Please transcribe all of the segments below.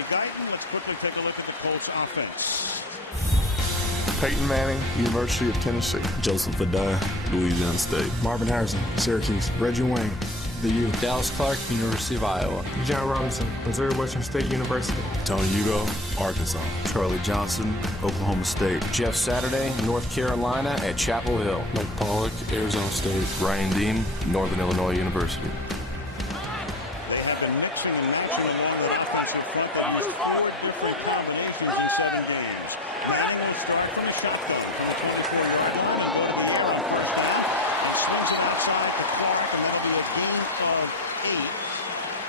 Gary Guyton. Let's quickly take a look at the Colts offense. Peyton Manning, University of Tennessee. Joseph Adai, Louisiana State. Marvin Harrison, Syracuse. Reggie Wayne, the U. Dallas Clark, University of Iowa. John Robinson, Missouri Western State University. Tony Hugo, Arkansas. Charlie Johnson, Oklahoma State. Jeff Saturday, North Carolina at Chapel Hill. Mike Pollock, Arizona State. Ryan Dean, Northern Illinois University. They have been mixing and matching along the offensive front. They've used 4 different combinations in 7 games. Manning will start from the shotgun. From the 24-yard line, he swings it outside the Clark, and that'll be a gain of 8.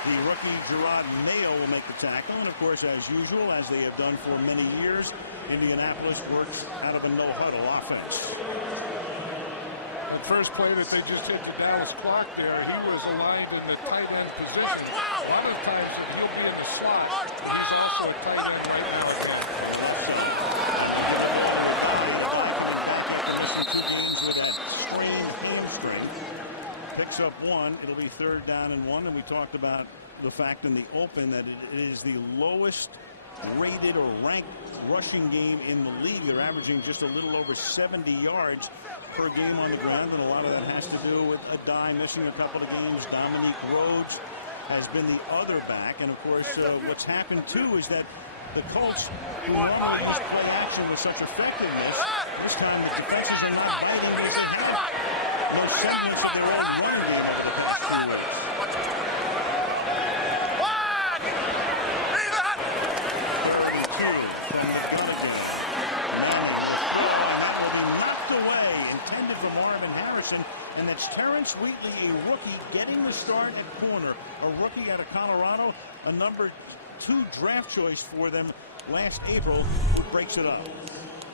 The rookie Gerard Mayo will make the tackle, and of course, as usual, as they have done for many years, Indianapolis works out of a no-huddle offense. The first play that they just hit to Dallas Clark there, he was aligned in the tight end position. A lot of times he'll be in the slot. He's also a tight end right now. With that sprained hamstring, picks up 1. It'll be 3rd down and 1. And we talked about the fact in the open that it is the lowest rated or ranked rushing game in the league. They're averaging just a little over 70 yards per game on the ground, and a lot of that has to do with Adai missing a couple of games. Dominique Rhodes has been the other back, and of course what's happened too is that the Colts normally use play action with such effectiveness. This time the defenses are not biting as they have. No semblance of their own run game over the past 2 weeks. Knocked away, intended for Marvin Harrison, and that's Terrence Wheatley, a rookie, getting the start at corner. A rookie out of Colorado, a number 2 draft choice for them last April, who breaks it up.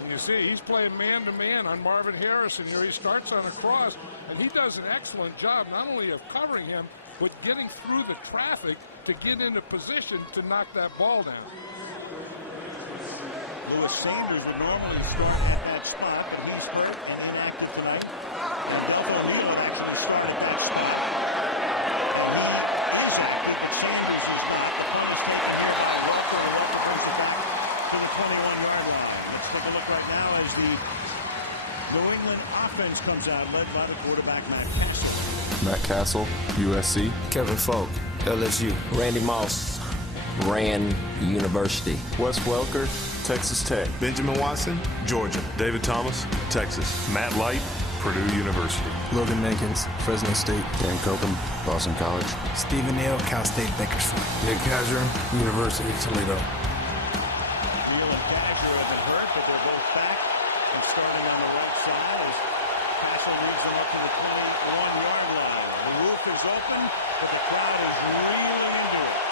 And you see, he's playing man-to-man on Marvin Harrison here. He starts on a cross, and he does an excellent job not only of covering him, but getting through the traffic to get into position to knock that ball down. Lewis Sanders would normally start at that spot, but he's hurt and inactive tonight. And Delvin Neal actually started at that spot. He isn't, but Sanders is not. The point is taken here by Watt to the left defensive back to the 21-yard line. Let's take a look right now as the New England offense comes out, led by the quarterback, Matt Castle. Matt Castle, USC. Kevin Falk, LSU. Randy Moss, Rand University. Wes Welker, Texas Tech. Benjamin Watson, Georgia. David Thomas, Texas. Matt Light, Purdue University. Logan Mankins, Fresno State. Dan Copen, Boston College. Stephen Neal, Cal State Bakersfield. Nick Kaiser, University of Toledo. Neal and Kaiser have been hurt, but they're both back and starting on the right side as Castle moves them up to the 21-yard line. The roof is open, but the crowd is really into it.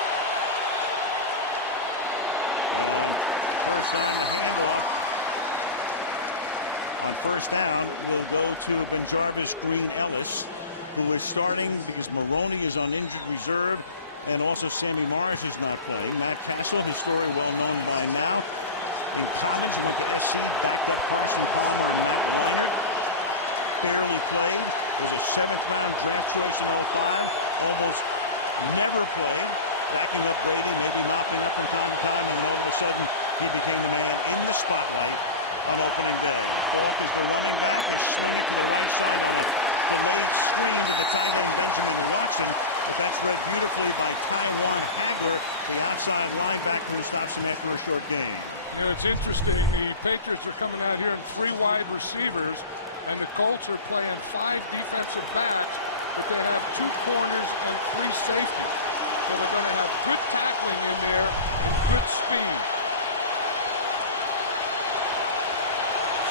First down will go to Benjarvis Green Ellis, who is starting because Maroney is on injured reserve, and also Sammy Morris is not playing. Matt Castle, his story well known by now. In college, McGrath backed up Carson Palmer and Matt Leonard. Barely played. Was a 7th-round draft choice in their time. Almost never played. Backing up Brady, maybe knocking up from time to time, and all of a sudden he became a man in the spotlight on opening day. Beautifully by Tyrone Hagler, the outside linebacker who stops the net for a short game. You know, it's interesting. The Patriots are coming out here in 3 wide receivers, and the Colts are playing 5 defensive backs, but they'll have 2 corners and 3 safeties. So they're going to have good tackling in there and good speed.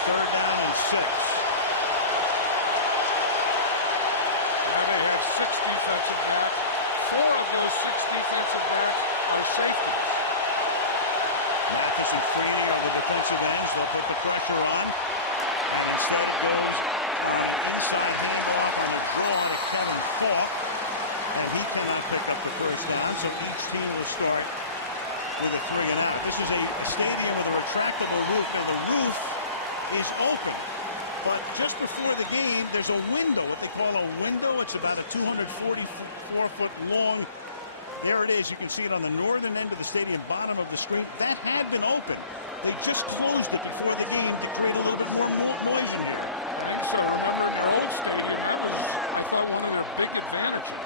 3rd down and 6. Now they have 6 defensive backs. 4 of those 6 defensive backs are safeties. Marcus and Freeman are the defensive ends. They'll put the pressure on. And so it goes inside handoff and a draw to Kevin Falk. And he cannot pick up the first down. So each team will start with a 3 and out. This is a stadium with a retractable roof, and the roof is open. But just before the game, there's a window, what they call a window. It's about a 244-foot long There it is. You can see it on the northern end of the stadium, bottom of the screen. That had been open. They just closed it before the game to create a little bit more noise. So I thought one of their big advantages.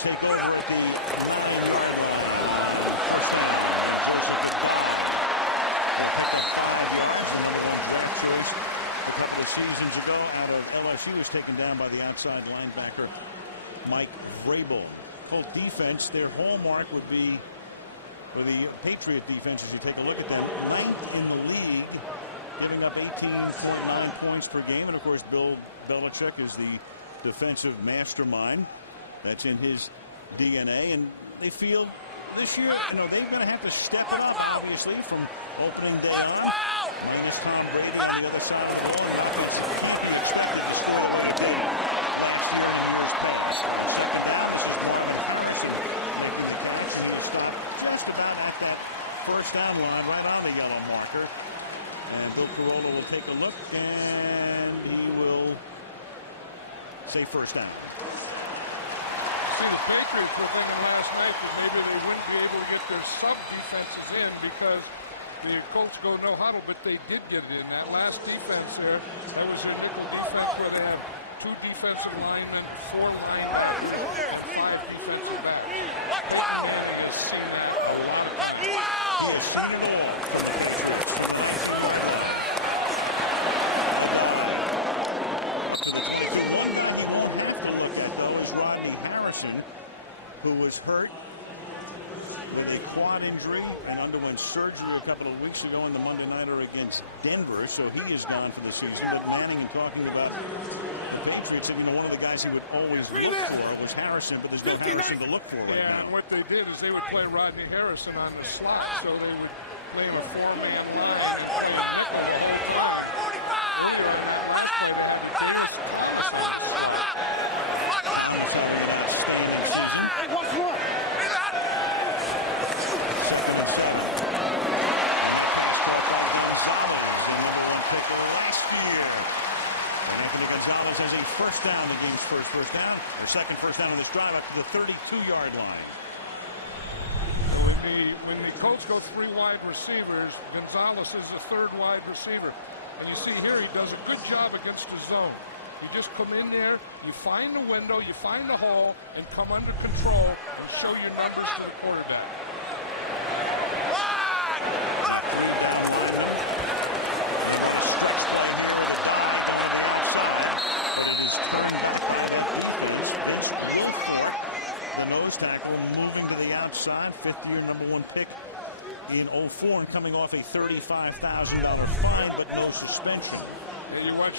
Take over at the 9-yard a couple of seasons ago out of LSU was taken down by the outside linebacker Mike Vrabel. Colt defense, their hallmark would be for the Patriot defense as you take a look at them, ninth in the league, giving up 18.9 points per game. And of course Bill Belichick is the defensive mastermind. That's in his DNA, and they feel this year, they're going to have to step it up, obviously, from opening day on. And it's Tom Brady on the other side of the ball. Just about at that first down line, right on the yellow marker. And Bill Carolla will take a look, and he will say first down. The Patriots were thinking last night that maybe they wouldn't be able to get their sub-defenses in because the Colts go no huddle, but they did get it in. That last defense there, that was their nickel defense where they had 2 defensive linemen, 4 linebackers, and 5 defensive backs. Wow! You've seen that a lot of who was hurt with a quad injury and underwent surgery a couple of weeks ago in the Monday nighter against Denver, so he is gone for the season. But Manning, talking about the Patriots, said one of the guys he would always look for was Harrison, but there's no Harrison to look for right now. And what they did is they would play Rodney Harrison on the slot, so they would play him a 4-man line. 45! Has a first down, the game's first down. The second first down on this drive up to the 32-yard line. When the Colts go 3 wide receivers, Gonzalez is the 3rd wide receiver. And you see here he does a good job against the zone. You just come in there, you find the window, you find the hole, and come under control and show your numbers to the quarterback. Tackle moving to the outside, 5th-year #1 pick in 04 and coming off a $35,000 fine but no suspension. And you watch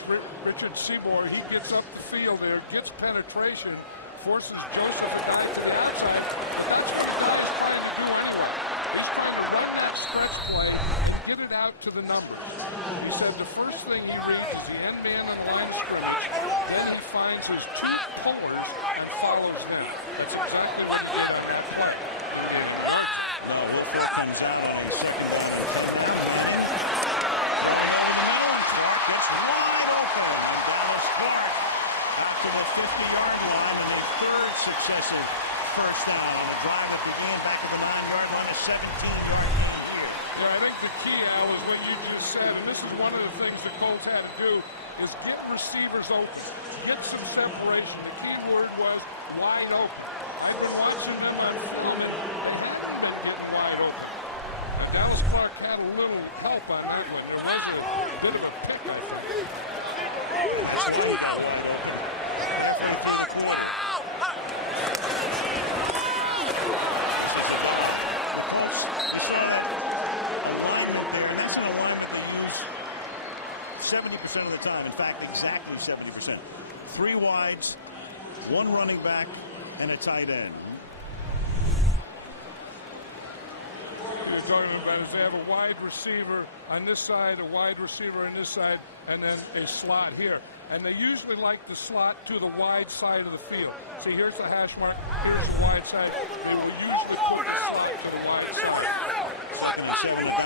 Richard Seymour, he gets up the field there, gets penetration, forces Joseph to dive to the outside. That's what he's trying to do anyway. He's trying to run that stretch play and get it out to the numbers. He said the first thing he reads is the end man in the line of scrimmage. Then he finds his 2 pullers and follows him. That's exactly what he did on that play. Comes out on the second to the 50-yard line and their 3rd successive first down. And the drive that began back at the 9-yard line, a 17-yard line here. Yeah, I think the key, Al, is what you just said, and this is one of the things the Colts had to do, is get receivers open, get some separation. The key word was wide open. I've been watching them on film, and they haven't been getting wide open. Now, Dallas Clark had a little help on that one. There was a bit of a pick, I think. That's an alignment they use 70% of the time. In fact, exactly 70%. 3 wides, 1 running back, and a tight end. talking about is they have a wide receiver on this side, a wide receiver on this side, and then a slot here. And they usually like the slot to the wide side of the field. See, here's the hash mark, here's the wide side. They will usually put the slot to the wide side.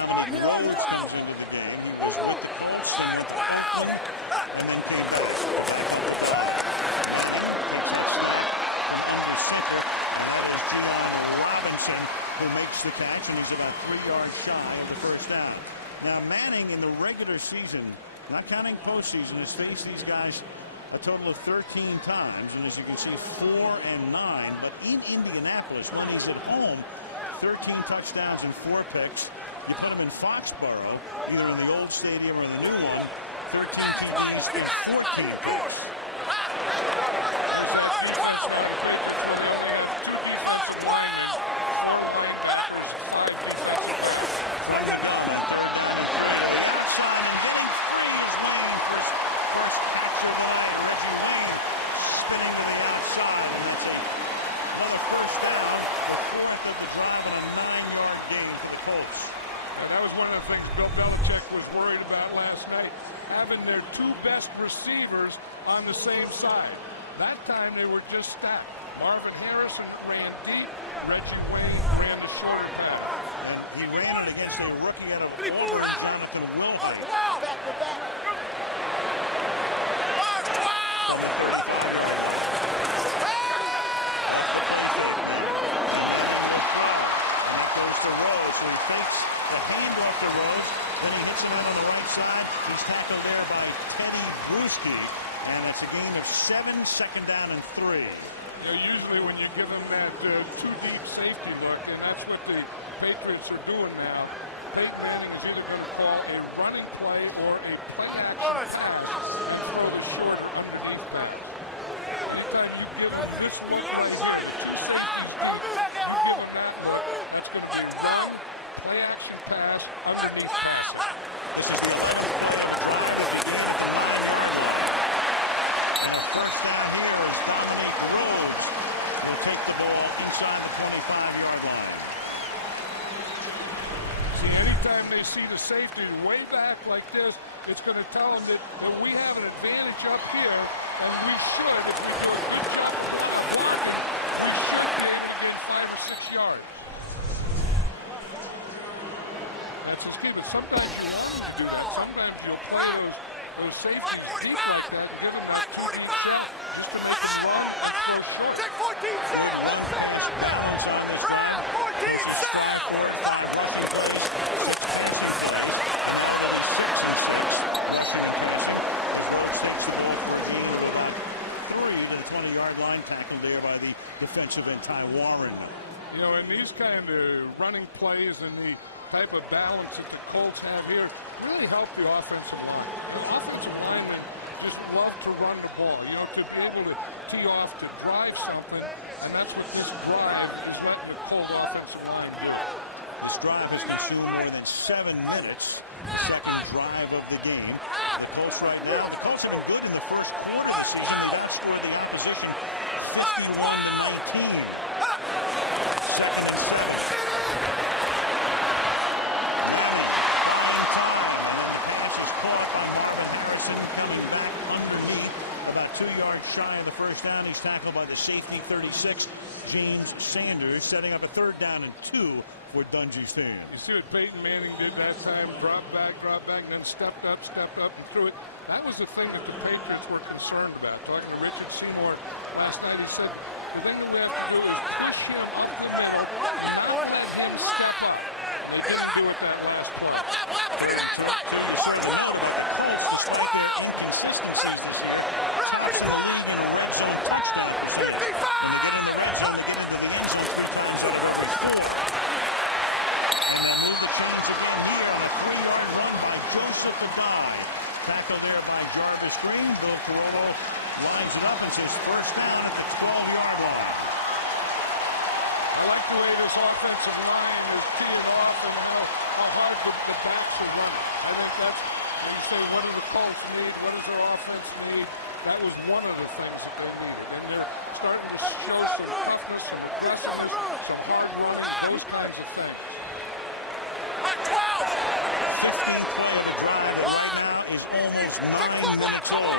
Dominic Rhodes comes into the game. He was with the Colts and went to Oakland, and then came back. Robinson, who makes the catch, and he's about 3 yards shy of the first down. Now Manning in the regular season, not counting postseason, has faced these guys a total of 13 times, and as you can see, 4 and 9. But in Indianapolis, when he's at home, 13 touchdowns and 4 picks. You put him in Foxborough, either in the old stadium or the new one, 13 TDs and 14 picks. Their two best receivers on the same side. That time they were just stacked. Marvin Harrison ran deep. Reggie Wayne ran the shorter pass. And he ran it against a rookie out of Auburn, Jonathan Wilson. Back to back. He's tackled there by Teddy Bruschi, and it's a gain of 7, second down and 3. Usually when you give them that too deep safety look, and that's what the Patriots are doing now, Peyton Manning is either going to call a running play or a play action pass and throw the short underneath that. Anytime you give them this look right here, two safeties, you give them that look, that's going to be run, play action pass, underneath pass. This will be first down here is Dominic Rhodes will take the ball inside the 25-yard line. See, anytime they see the safety way back like this, it's going to tell them that we have an advantage up here, and we should, if we do a good job, we should be able to gain 5 or 6 yards. That's his key, but sometimes you always do that. Sometimes you'll play those safeties deep like that and give them that too deep shot just to make them run and throw short. Take 14 Sam. Let's Sam out there. 14 Sam. Or even 20-yard line tackle there by the defensive end, Ty Warren. You know, and these kind of running plays and the type of balance that the Colts have here really help the offensive line. The offensive linemen just love to run the ball, you know, to be able to tee off, to drive something, and that's what this drive is letting the Colt offensive line do. This drive has consumed more than 7 minutes. Second drive of the game. The Colts right now, the Colts have been good in the first quarter of the season. They outscored the opposition 51-19. Second and 7. About 2 yards shy of the first down. He's tackled by the safety, 36, James Sanders, setting up a third down and 2 for Dungy's team. You see what Peyton Manning did that time, drop back, and then stepped up, and threw it. That was the thing that the Patriots were concerned about. Talking to Richard Seymour last night, he said, the thing that we have to do is push him up the middle and not let him step up. And they didn't do it that last play. Despite their inconsistencies this year, Texas are leading the red zone touchdown. When they get in the red zone, they get into the end zone 3 times over the score. And they'll move the chains again here on a 3-yard run by Joseph Adai. Tackle there by Jarvis Green. Bill Corotto lines it up and says first down at the 12-yard line. I like the way this offensive line is teeing off and how hard the backs are running. I think that's, when you say, what do the Colts need? What does their offense need? That was one of the things that they needed. And they're starting to show some toughness, some aggressiveness, some hard running, those kinds of things. 15th play of the drive right now is almost 9 minutes old.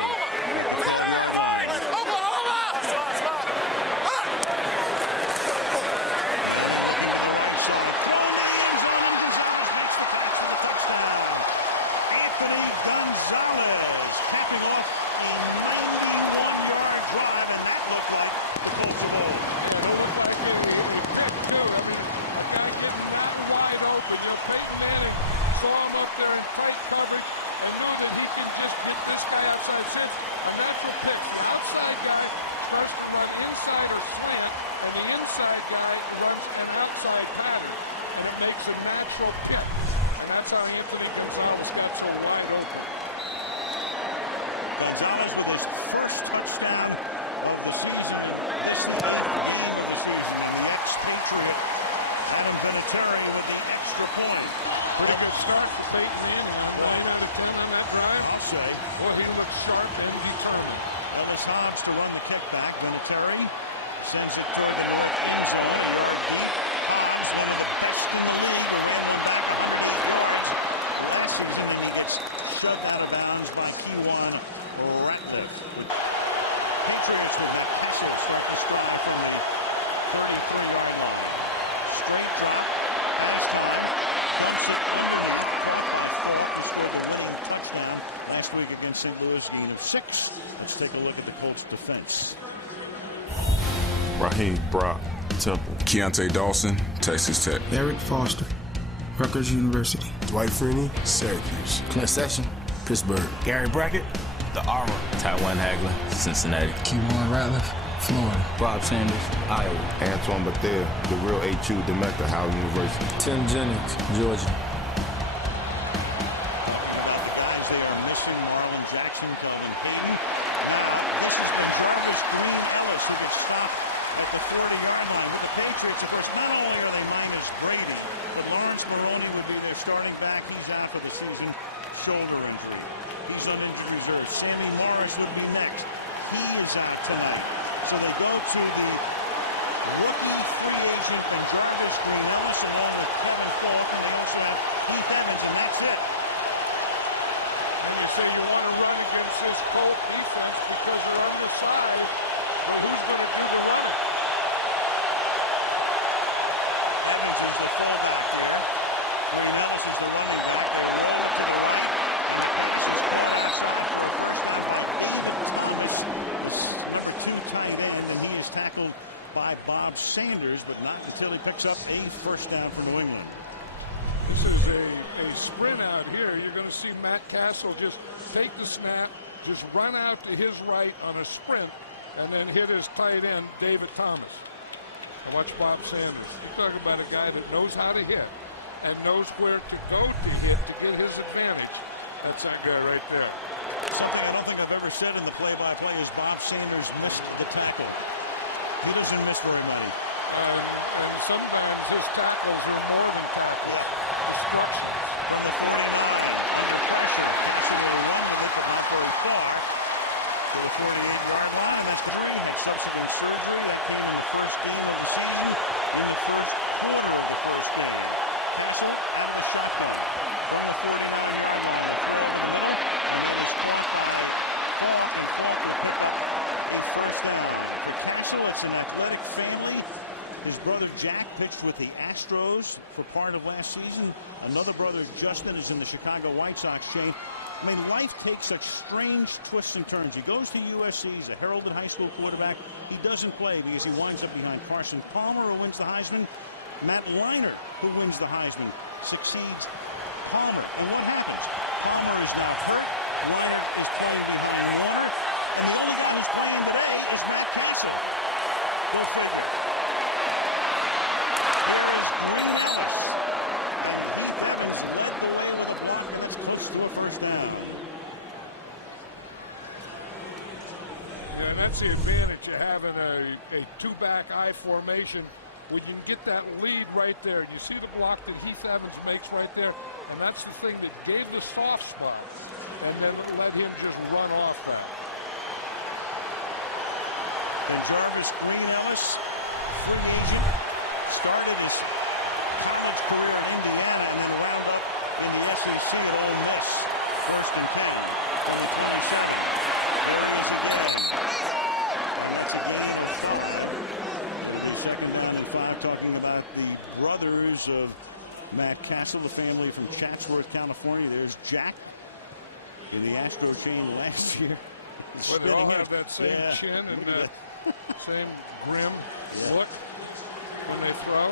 Peyton Manning saw him up there in tight coverage and knew that he can just get this guy outside six. A natural pick. The outside guy starts to run inside or slant, and the inside guy runs an outside pattern, and it makes a natural pick. And that's how Anthony Gonzalez got so wide open. Gonzalez with his first touchdown of the season. This is the game of the season. The ex-Patriot Adam Vinatieri with the extra point. Pretty good start for Peyton Manning. 9 out of 10 on that drive. I'll say. Well, he looks sharp and determined. Ellis Hobbs to run the kickback. Vinatieri sends it toward the left end zone. Hobbs, one of the best in the league, will run back to 48 yards. Last season, he gets shoved out of bounds by Kewan Ratliff. Patriots will have Kessel start the scoring from the 33-yard line. Straight drop. Last time. Dumps it into the to score the winning touchdown last week against St. Louis, gain of 6. Let's take a look at the Colts defense. Raheem Brock, Temple. Keontae Dawson, Texas Tech. Eric Foster, Rutgers University. Dwight Freeney, Syracuse. Clint Session, Pittsburgh. Gary Brackett, The Armor. Taiwan Hagler, Cincinnati. Kewan Ratliff, Florida. Bob Sanders, Iowa. Antoine Bethea, the real H.U. Demeter, Howard University. Tim Jennings, Georgia. Guys they are missing: Marvin Jackson, Calvin Payton. This has been Jarvis Green Ellis, who gets stopped at the 40-yard line. With the Patriots, of course, not only are they minus Brady, but Lawrence Maroney will be their starting back. He's out for the season, shoulder injury. He's on injured reserve. Sammy Morris would be next. He is out tonight. So they go to the rookie free agent from Jarvis Green Ellis, along with Kevin Falk, and they also have Keith Evans, and that's it. And you say you want to run against this Colt defense because you're on the side. Well, who's going to do the run? Evans is the fullback there. Green Ellis is the running back. They roll to the right. Number 2 tight end, and he is tackled by Bob Sanders, but not until he picks up a first down for New England. This is a sprint out here. You're going to see Matt Castle just take the snap, just run out to his right on a sprint, and then hit his tight end, David Thomas. And watch Bob Sanders. You're talking about a guy that knows how to hit and knows where to go to hit to get his advantage. That's that guy right there. Something I don't think I've ever said in the play-by-play is Bob Sanders missed the tackle. He doesn't miss very many. And sometimes his tackles are more than tackles. Destruction. From the 49 under pressure. Passing with a run to get the halfway far. To the 48-yard line. And that's Green had subsequent surgery. That came in the first game of the season. In the first quarter of the first game. Castle out of the shotgun. From the 49-yard line. And then it's caught by Clark. And Clark will pick up the first down. For Castle, it's an athletic family. His brother Jack pitched with the Astros for part of last season. Another brother, Justin, is in the Chicago White Sox chain. I mean, life takes such strange twists and turns. He goes to USC. He's a heralded high school quarterback. He doesn't play because he winds up behind Carson Palmer, who wins the Heisman. Matt Leinart, who wins the Heisman, succeeds Palmer. And what happens? Palmer is now hurt. Leinart is playing behind Warner. And the only guy who's playing today is Matt Castle. Go figure. That's the advantage of having a two-back I formation when you can get that lead right there. You see the block that Heath Evans makes right there, and that's the thing that gave the soft spot and then let him just run off that. And Jarvis Green Ellis, free agent, started his college career in Indiana And then the roundup in the SEC at Ole Miss. 1st and 10 on the 27. There it is again. And that's again the second round and 5, talking about the brothers of Matt Castle, the family from Chatsworth, California. There's Jack in the Astro chain last year. But they all have that same chin and same grim look when they throw.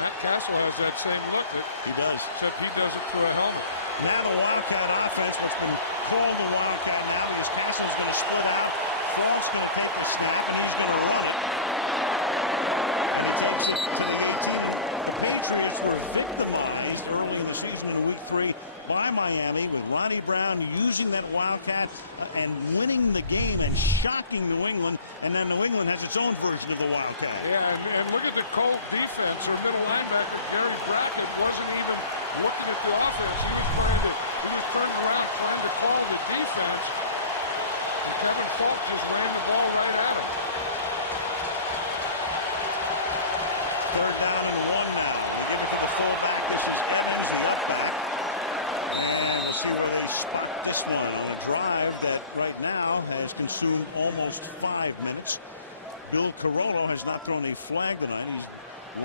Matt Castle has that same look. He does. Except he does it through a helmet. Now the Wildcat offense, what's been called the Wildcat now, is Castle's going to split out. Frost going to take the snap, and he's going to run it. The Patriots were victimized early in the season in Week 3 by Miami, with Ronnie Brown using that Wildcat and winning the game and shocking New England. And then New England has its own version of the Wildcat. Yeah, and look at the Colt defense. The middle linebacker, Darren Bradley, wasn't even looking at the offense. He was turning around, trying to call the defense. And Kevin Colt just ran the ball right at him. 3rd down and 1 now. They give it to the fullback. This is Evans, the left back. And we'll see where they spot this one. A drive that right now has consumed almost 5 minutes. Bill Carollo has not thrown a flag tonight. He's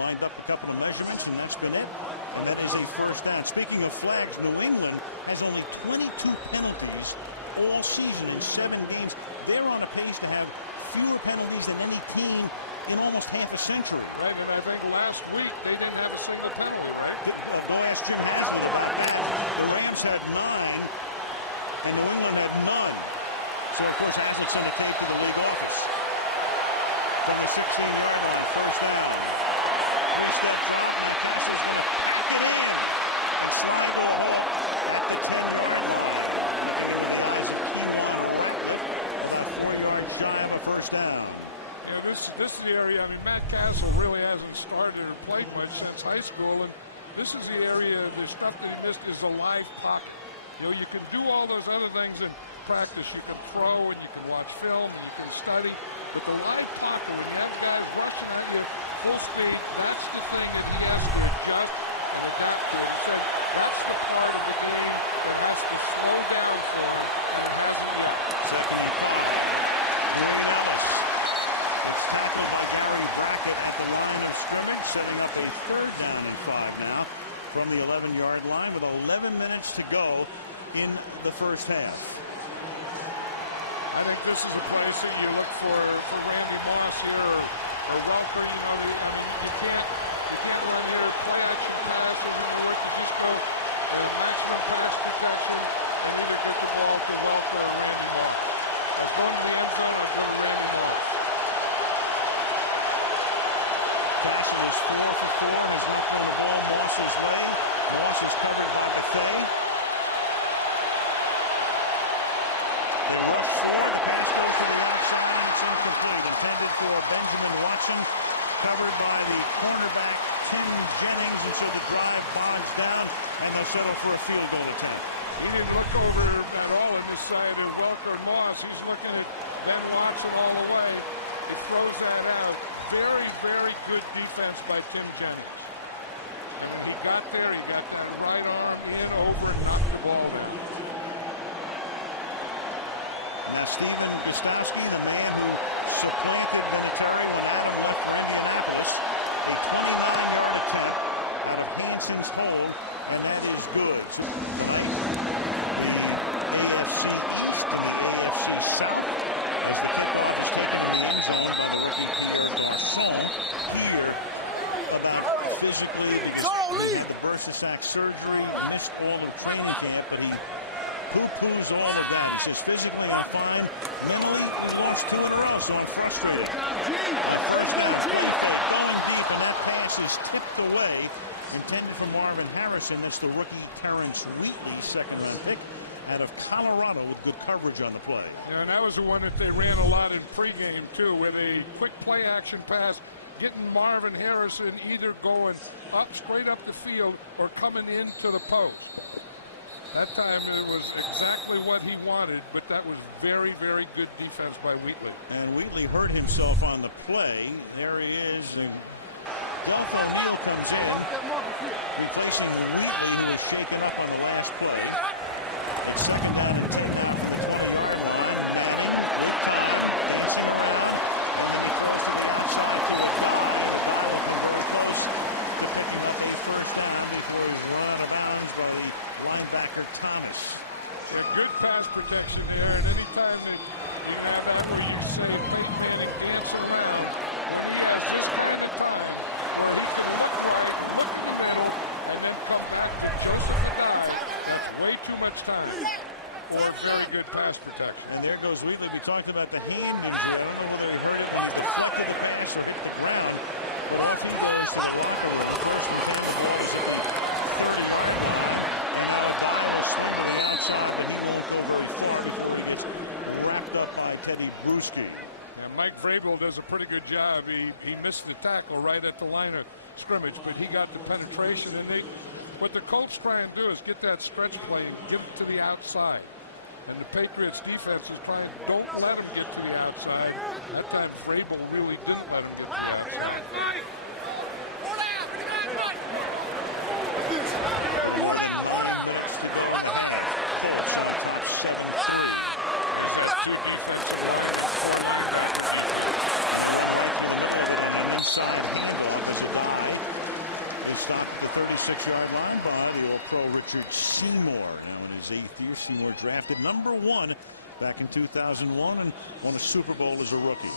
lined up a couple of measurements, and that's been it. And that is a 1st down. Speaking of flags, New England has only 22 penalties all season in 7 games. They're on a pace to have fewer penalties than any team in almost half a century. Right, and I think last week they didn't have a single penalty, right? Go ask Jim Haslett. The Rams had 9, and New England had none. So, of course, Haslett's going to take to the league office. From the 16-yard line, 1st down. One step back, and the pass is going to kick it in. A slide to the hole at the 10-yard line. There's a 4-yard shy of a 1st down. Yeah, this is the area. I mean, Matt Castle really hasn't started or played much since high school, and this is the area. The stuff that he missed is a live pocket. You know, you can do all those other things in practice. You can throw and you can watch film and you can study. But the live pocket, when you have guys rushing at you full speed, that's the thing that he has to adjust and adapt to. So that's the part of the game that has to slow down for him, and it hasn't yet. It's tackled by Gary Brackett at the line of scrimmage, setting up a 3rd down and 5 now from the 11-yard line with 11 minutes to go in the 1st half. I think this is a place that you look for Randy Moss here or Welker. You know, you can't run here play action pass and you know, just go national pass protection and either get the ball to Welker or Randy Moss. I've gone the end zone, I've gone Randy Moss. Carson is 4 for 4 and is not going to roll Moss's way. Moss is covered by the play. For Benjamin Watson, covered by the cornerback Tim Jennings, and so the drive bogs down, and they'll settle for a field goal attempt. He didn't look over at all on this side of Welker Moss. He's looking at Ben Watson all the way. He throws that out. Very, very good defense by Tim Jennings. And when he got there, he got that right arm in over and knocked the ball in. Now Stephen Gostkowski, the man who supplanted Vinatieri and allowed him left for Indianapolis, a 29-yard attempt out of Hanson's hole, and that is good. So AFC East and the AFC South as the kickoff is taken in the end zone by the rookie Pierre Garçon. Here about physically, he had the bursa sac surgery, missed all the training camp, but he poo-poos all of that. He says physically I'm fine. Mentally, he lost 2 in a row, so I'm frustrated. There's no G. Going deep, and that pass is tipped away, intended for Marvin Harrison. That's the rookie Terrence Wheatley, 2nd-round pick out of Colorado with good coverage on the play. Yeah, and that was the one that they ran a lot in pregame, too, with a quick play-action pass, getting Marvin Harrison either going up, straight up the field, or coming into the post. That time it was exactly what he wanted, but that was very, very good defense by Wheatley. And Wheatley hurt himself on the play. There he is. And Delco Neal comes in, replacing Wheatley, who was shaken up on the last play. It's second down and 10. Thomas. Good pass protection there, and anytime that you have that where you can say Peyton Manning dance around, and he has just a bit of time where he can look the middle and then come back to chase the guy. That's way too much time for very good pass protection. And there goes Wheatley. We talked about the hand injury. I don't know whether he heard it when he deflected the pass or hit the ground. But off he goes to the locker room. Teddy Bruschi. And Mike Vrabel does a pretty good job. He missed the tackle right at the line of scrimmage, but he got the penetration. And what the Colts try and do is get that stretch play and give it to the outside. And the Patriots defense is trying, don't let him get to the outside. That time Vrabel really didn't let him get to the outside. They stopped at the 36-yard line by the All-Pro Richard Seymour. Now in his 8th year, Seymour drafted #1 back in 2001 and won a Super Bowl as a rookie.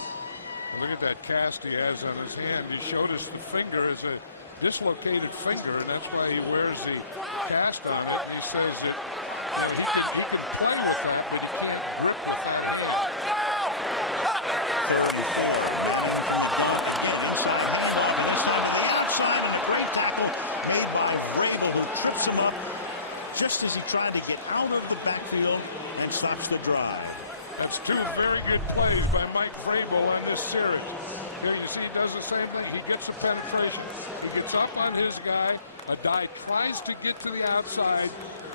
Well, look at that cast he has on his hand. He showed us the finger as a dislocated finger, and that's why he wears the cast on it. And he says that he can play with them, but he can't grip with them. Just as he tried to get out of the backfield and stops the drive. That's two very good plays by Mike Vrabel on this series. You see he does the same thing. He gets a penetration. He gets up on his guy. Adai tries to get to the outside.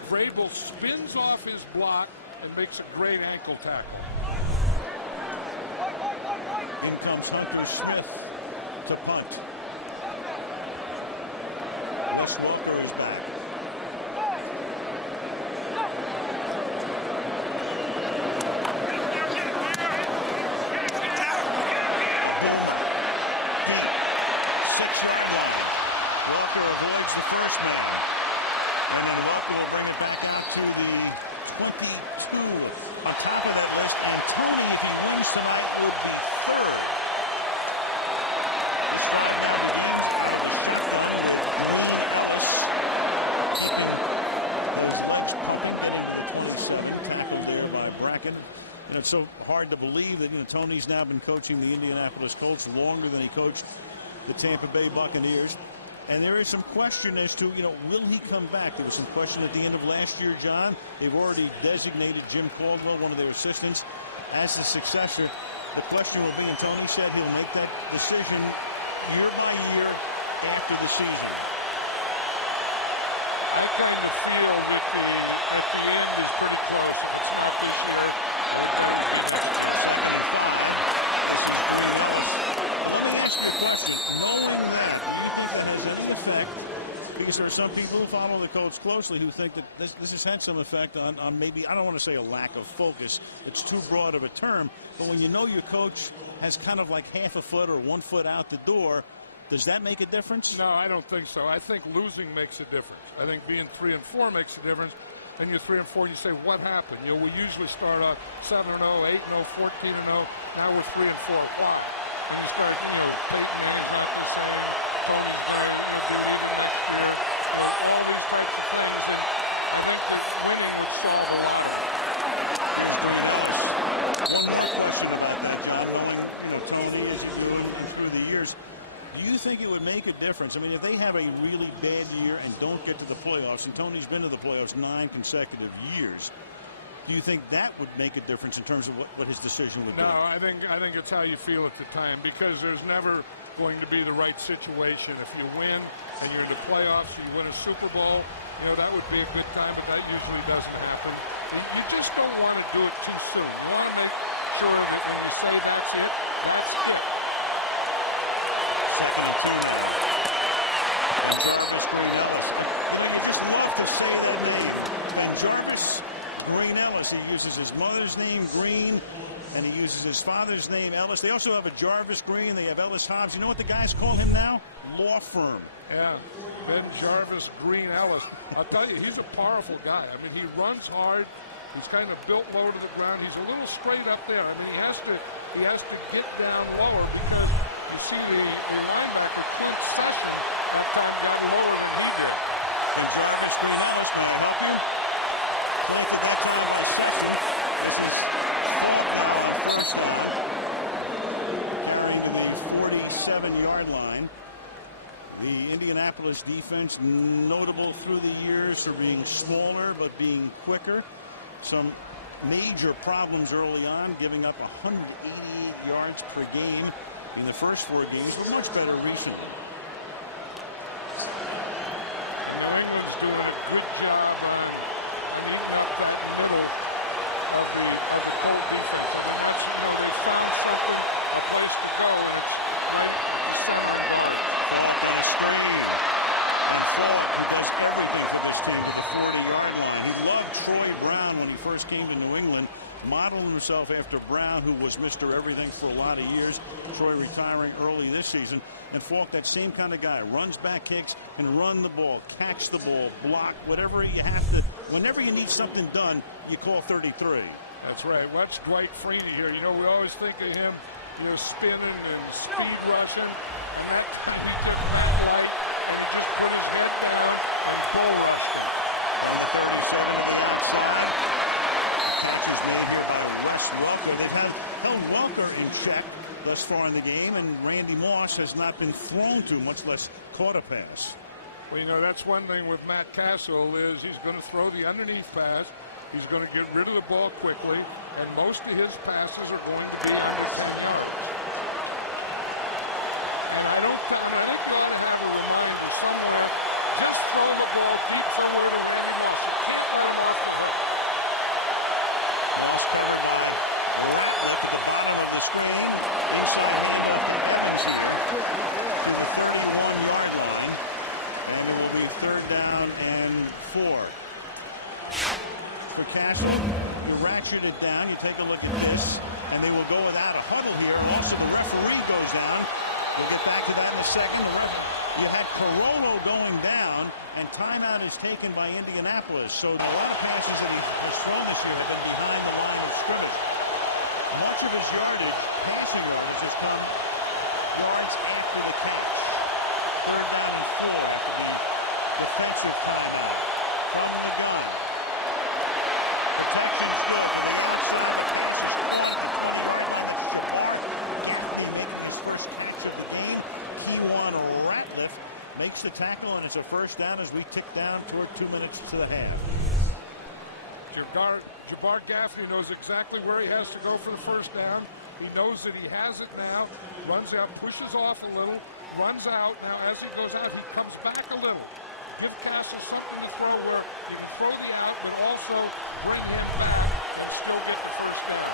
Vrabel spins off his block and makes a great ankle tackle. In comes Hunter Smith to punt. Wes Walker is back. It's so hard to believe that Tony's now been coaching the Indianapolis Colts longer than he coached the Tampa Bay Buccaneers. And there is some question as to, will he come back? There was some question at the end of last year, John. They've already designated Jim Caldwell, one of their assistants, as the successor. The question will be, and Tony said he'll make that decision year by year after the season. I kind of feel that at the end is pretty close. If it's not this year, let me ask you a question. Knowing that, do you think that has any effect? Because there are some people who follow the Colts closely who think that this has had some effect on maybe, I don't want to say a lack of focus. It's too broad of a term. But when you know your coach has kind of like half a foot or 1 foot out the door, does that make a difference? No, I don't think so. I think losing makes a difference. I think being 3-4 makes a difference. And you're 3-4, you say, what happened? We usually start off 7-0, 8-0, 14-0. Now we're 3-4. Why? And you start, Peyton Manning's not the same. Tony's very good last year. All these types of things. And I think that winning would solve a lot of it. One more question about that, John. Tony is through the years. Do you think it would make a difference? I mean, if they have a really bad year and don't get to the playoffs, and Tony's been to the playoffs 9 consecutive years, do you think that would make a difference in terms of what his decision would be? No, I think it's how you feel at the time, because there's never going to be the right situation. If you win and you're in the playoffs, you win a Super Bowl, that would be a good time, but that usually doesn't happen. And you just don't want to do it too soon. You want to make sure that when you say that's it, that's it. his mother's name Green, and he uses his father's name Ellis. They also have a Jarvis Green. They have Ellis Hobbs. You know what the guys call him now? Law firm. Yeah, Ben Jarvis Green Ellis. I'll tell you, he's a powerful guy. I mean, he runs hard. He's kind of built low to the ground. He's a little straight up there. I mean, he has to get down lower because you see the linebacker Kent Session that time got lower than he did. And Jarvis Green Ellis, can I help you? Don't forget to hold the second. This is carrying the 47-yard line. The Indianapolis defense, notable through the years for being smaller but being quicker. Some major problems early on, giving up 188 yards per game in the first 4 games, but much better recently. New England's doing a good job on eating up that middle of the Colt defense. I mean, that's, you know, they found something, a place to go, and it's right center of the And Ford, who does everything for this team to the 40-yard line. He loved Troy Brown when he first came to New England, modeled himself after Brown, who was Mr. Everything for a lot of years. Troy retiring early this season. And Falk, that same kind of guy, runs back kicks and run the ball, catch the ball, block, whatever you have to. Whenever you need something done, you call 33. That's right. Watch Dwight Freeney here. You know, we always think of him, you know, spinning and speed rushing. And that's when he gets that right, and he just put his head down and bull rushed him. On the 37 on the outside. Catches made here by Wes Welker. They've had held Welker in check thus far in the game, and Randy Moss has not been thrown to, much less caught a pass. Well, you know, that's one thing with Matt Castle is he's going to throw the underneath pass. He's going to get rid of the ball quickly, and most of his passes are going to be on the timeout. And I think you ought to have a reminder somewhere, just throw the ball, keep somewhere to run it. Can't let him off the hook. Lost cover by Ratliff at the bottom of the screen. Inside Randy Moss here. To the 31-yard line. And it will be 3rd down and 4. For Castle, you ratchet it down. You take a look at this, and they will go without a huddle here. Also, the referee goes on. We'll get back to that in a second. You had Corollo going down, and timeout is taken by Indianapolis. So the lot of passes that he's thrown this year have been behind the line of scrimmage. Much of his yardage, passing yards, has come yards after the catch. 3rd down and 4 after the defensive timeout. From the gun. Protection's good. Makes the tackle, and it's a 1st down as we tick down toward 2 minutes to the half. Jabbar Gaffney knows exactly where he has to go for the 1st down. He knows that he has it now, runs out, pushes off a little, runs out. Now, as he goes out, he comes back a little. Give Castle something to throw where he can throw the out, but also bring him back and still get the 1st down.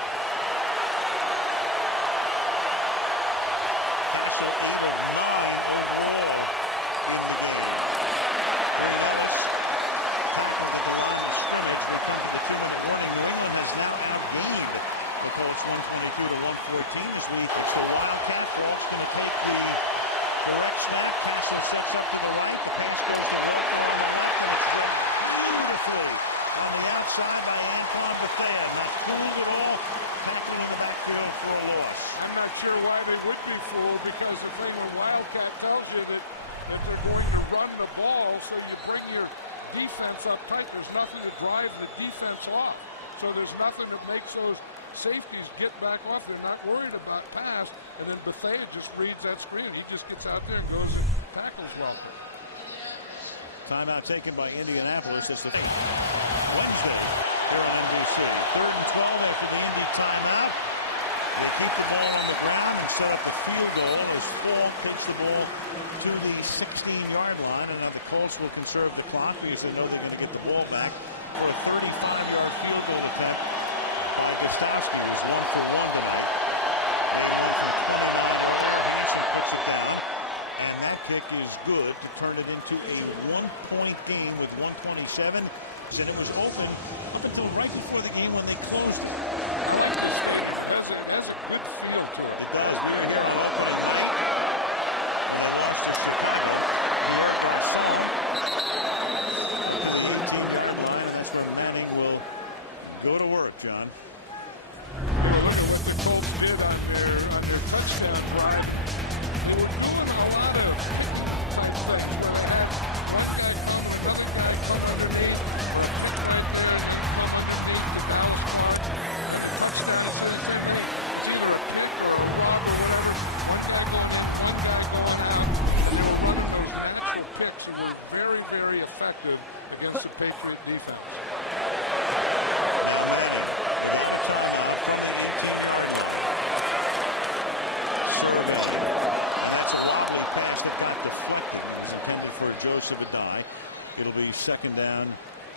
So there's nothing that makes those safeties get back off. They're not worried about pass. And then Bethea just reads that screen. He just gets out there and goes and tackles well. Timeout taken by Indianapolis. It's the Wednesday here on NBC. 3rd and 12 after the Indy timeout. They'll keep the ball on the ground and set up the field goal as Falk takes the ball to the 16-yard line. And now the Colts will conserve the clock because they know they're going to get the ball back for a 35-yard field goal attempt by Gostowski. Is 1 for 1 tonight. And puts it down. And that kick is good to turn it into a 1-point game with 1:27 And it was open up until right before the game when they closed. Has a good feel to it. It does. That's where Manning will go to work, John. Look at what the Colts did on their touchdown drive. They were doing a lot of type stuff where they had one guy come, another guy come underneath, right there, and come underneath the bounce spot. Touchdown, it's either a kick or a block or whatever. One guy going in, one guy going out. One kicks were very, very effective against the Patriot defense. Joseph Adai. It'll be 2nd down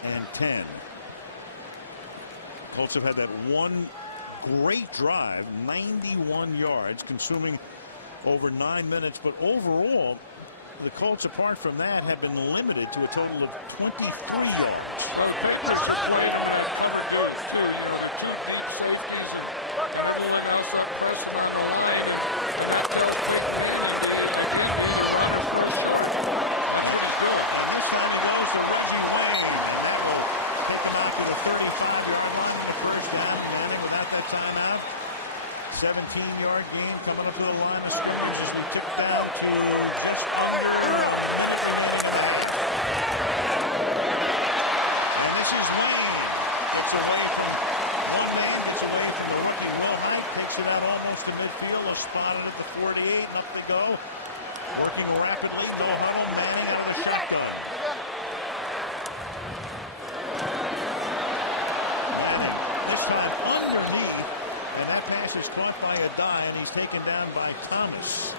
and 10. Colts have had that one great drive, 91 yards, consuming over 9 minutes. But overall, the Colts, apart from that, have been limited to a total of 23 17-yard gain coming up to the line of scrimmage as we tick down to just under. And this is Manning. It's away from the rookie. Will Hyde takes it out almost to midfield. They're spotted at the 48 and up to go. Working rapidly. No huddle. Manning out of the shotgun. This time underneath. And that pass is caught by Adai, and he's taken down by Thomas.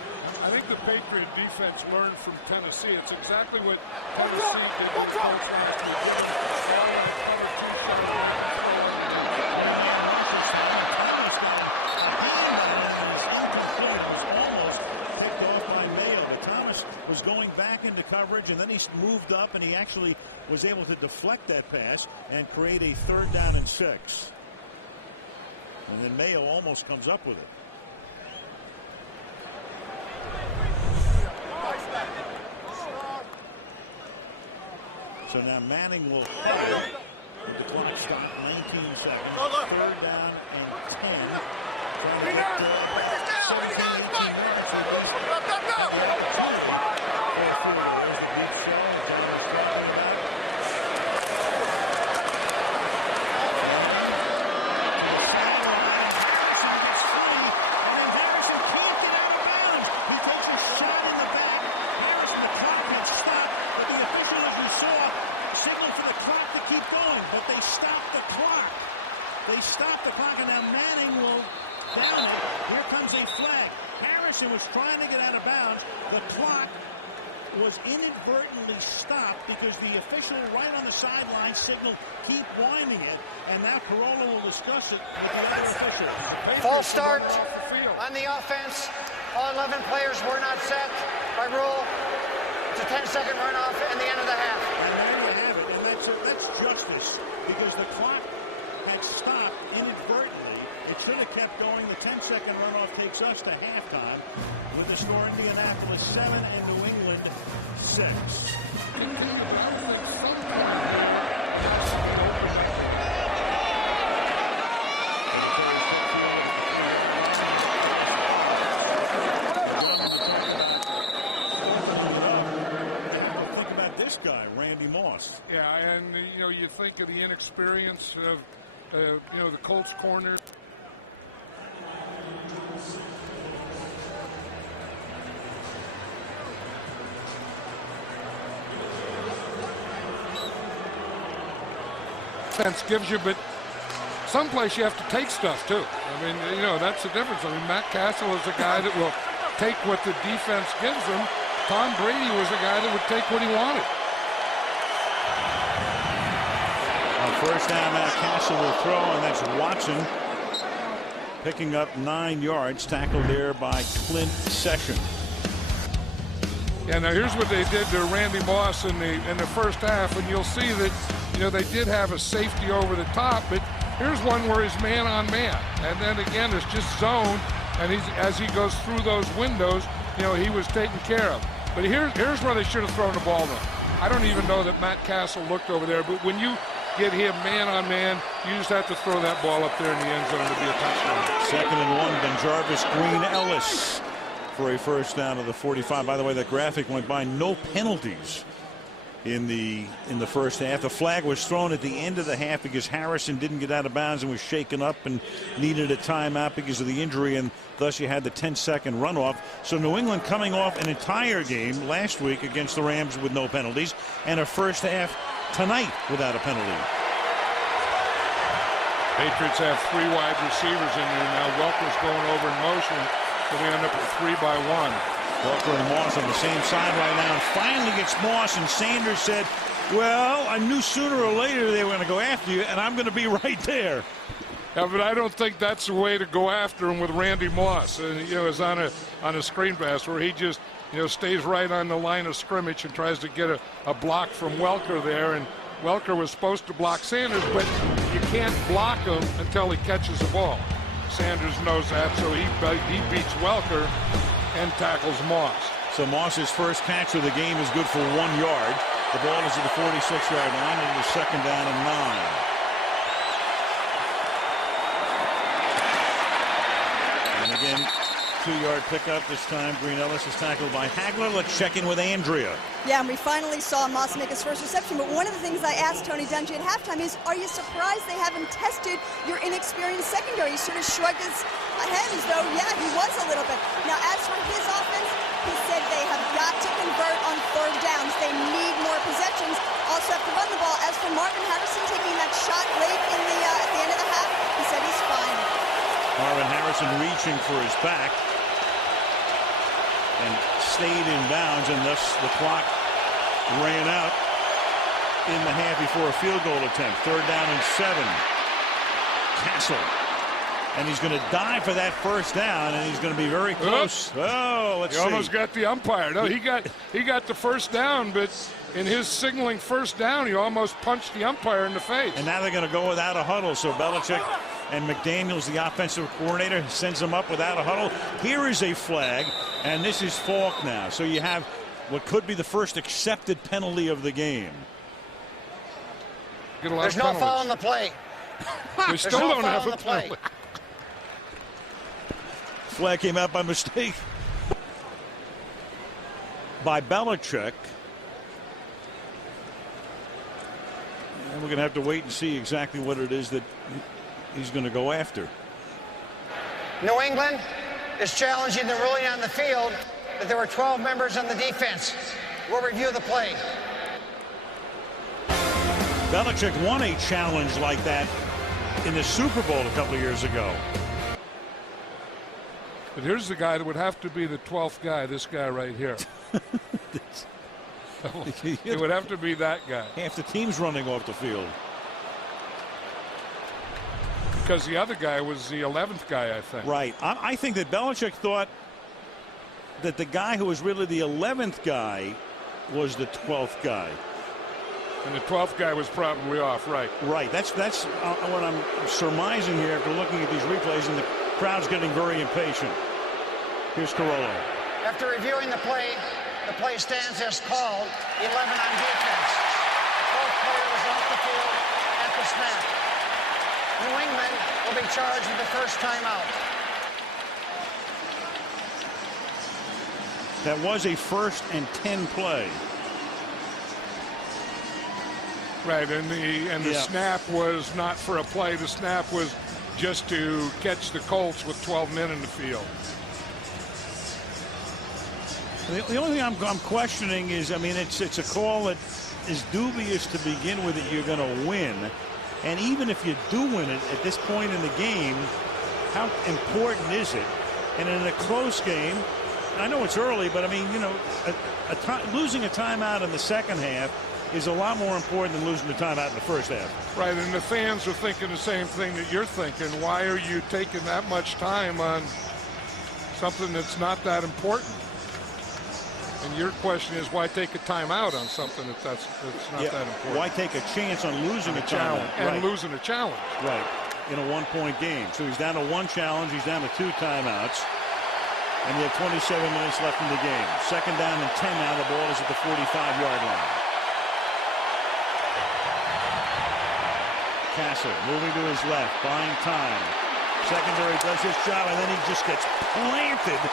I think the Patriot defense learned from Tennessee. It's exactly what Tennessee did with the Colts last year. Thomas got a hand on him, and it's incomplete. It was almost picked off by Mayo. But Thomas was going back into coverage, and then he moved up, and he actually was able to deflect that pass and create a 3rd down and 6. And then Mayo almost comes up with it. So now Manning will fire with the clock stopped, 19 seconds. 3rd down and 10. Trying to get 17, 18 minutes with this. There's the deep shell. But they stopped the clock. They stopped the clock, and now Manning will down it. Here comes a flag. Harrison was trying to get out of bounds. The clock was inadvertently stopped because the official right on the sideline signaled keep winding it, and now Corolla will discuss it with the other officials. False start on the offense. All 11 players were not set by rule. It's a 10-second runoff and the end of the half. And there you have it, and that's justice, because the clock had stopped inadvertently. It should have kept going. The 10-second runoff takes us to halftime with the score Indianapolis 7 and New England 6. Think about this guy, Randy Moss. Yeah, and you think of the inexperience of the Colts corner. Defense gives you, but someplace you have to take stuff too. I mean, that's the difference. I mean, Matt Castle is a guy that will take what the defense gives him. Tom Brady was a guy that would take what he wanted. On first down, Matt Castle will throw, and that's Watson picking up 9 yards, tackled there by Clint Session. Yeah, now here's what they did to Randy Moss in the first half, and you'll see that, they did have a safety over the top, but here's one where he's man on man, and then again it's just zone, and as he goes through those windows, he was taken care of. But here's where they should have thrown the ball though. I don't even know that Matt Castle looked over there, but when you get him man on man, you just have to throw that ball up there in the end zone to be a touchdown. 2nd and 1, then Jarvis Green Ellis for a first down of the 45. By the way, that graphic went by. No penalties in the first half. The flag was thrown at the end of the half because Harrison didn't get out of bounds and was shaken up and needed a timeout because of the injury, and thus you had the 10-second runoff. So New England coming off an entire game last week against the Rams with no penalties, and a first half tonight without a penalty. Patriots have 3 wide receivers in there now. Welker's going over in motion, so they end up with 3 by 1. Welker and Moss on the same side right now, and finally gets Moss, and Sanders said, well, I knew sooner or later they were going to go after you, and I'm going to be right there. Yeah, but I don't think that's the way to go after him with Randy Moss. It's on a screen pass where he just stays right on the line of scrimmage and tries to get a block from Welker there, and Welker was supposed to block Sanders, but you can't block him until he catches the ball. Sanders knows that, so he beats Welker and tackles Moss. So Moss's first catch of the game is good for 1 yard. The ball is at the 46-yard line, and it is 2nd down and 9. And again, 2-yard pickup. This time Green Ellis is tackled by Hagler. Let's check in with Andrea. Yeah, and we finally saw Moss make his first reception, but one of the things I asked Tony Dungy at halftime is, are you surprised they haven't tested your inexperienced secondary? He sort of shrugged his head as though, yeah, he was a little bit. Now, as for his offense, he said they have got to convert on 3rd downs. They need more possessions. Also have to run the ball. As for Marvin Harrison taking that shot late in at the end of the half, he said he's fine. Marvin Harrison reaching for his back and stayed in bounds, and thus the clock ran out in the half before a field goal attempt. 3rd down and 7. Castle. And he's going to dive for that first down, and he's going to be very close. Oh, let's see. He almost got the umpire. No, he got the first down, but in his signaling first down, he almost punched the umpire in the face. And now they're going to go without a huddle. So Belichick and McDaniels, the offensive coordinator, sends them up without a huddle. Here is a flag, and this is Falk now. So you have what could be the first accepted penalty of the game. There's no foul on the play. They still don't have a penalty. Flag came out by mistake by Belichick. And we're going to have to wait and see exactly what it is that he's going to go after. New England is challenging the ruling on the field that there were 12 members on the defense. We'll review the play. Belichick won a challenge like that in the Super Bowl a couple of years ago. But here's the guy that would have to be the 12th guy, this guy right here. It would have to be that guy. Half the team's running off the field. Because the other guy was the 11th guy, I think. Right. I think that Belichick thought that the guy who was really the 11th guy was the 12th guy. And the 12th guy was probably off, right. Right. That's what I'm surmising here after looking at these replays, and the crowd's getting very impatient. Here's Carollo. After reviewing the play stands as called, 11 on defense. Both players off the field at the snap. New England will be charged with the first timeout. That was a 1st and 10 play. Right, and the snap was not for a play. The snap was just to catch the Colts with 12 men in the field. The only thing I'm questioning is, I mean, it's a call that is dubious to begin with that you're going to win. And even if you do win it at this point in the game, how important is it? And in a close game, I know it's early, but I mean, you know, losing a timeout in the second half is a lot more important than losing the timeout in the first half. Right, and the fans are thinking the same thing that you're thinking. Why are you taking that much time on something that's not that important? And your question is, why take a timeout on something that's not that important? Why take a chance on losing a challenge? And losing a challenge. Right, in a one-point game. So he's down to one challenge, he's down to 2 timeouts, and you have 27 minutes left in the game. 2nd down and 10 now, the ball is at the 45-yard line. Castle moving to his left, buying time. Secondary does his job, and then he just gets planted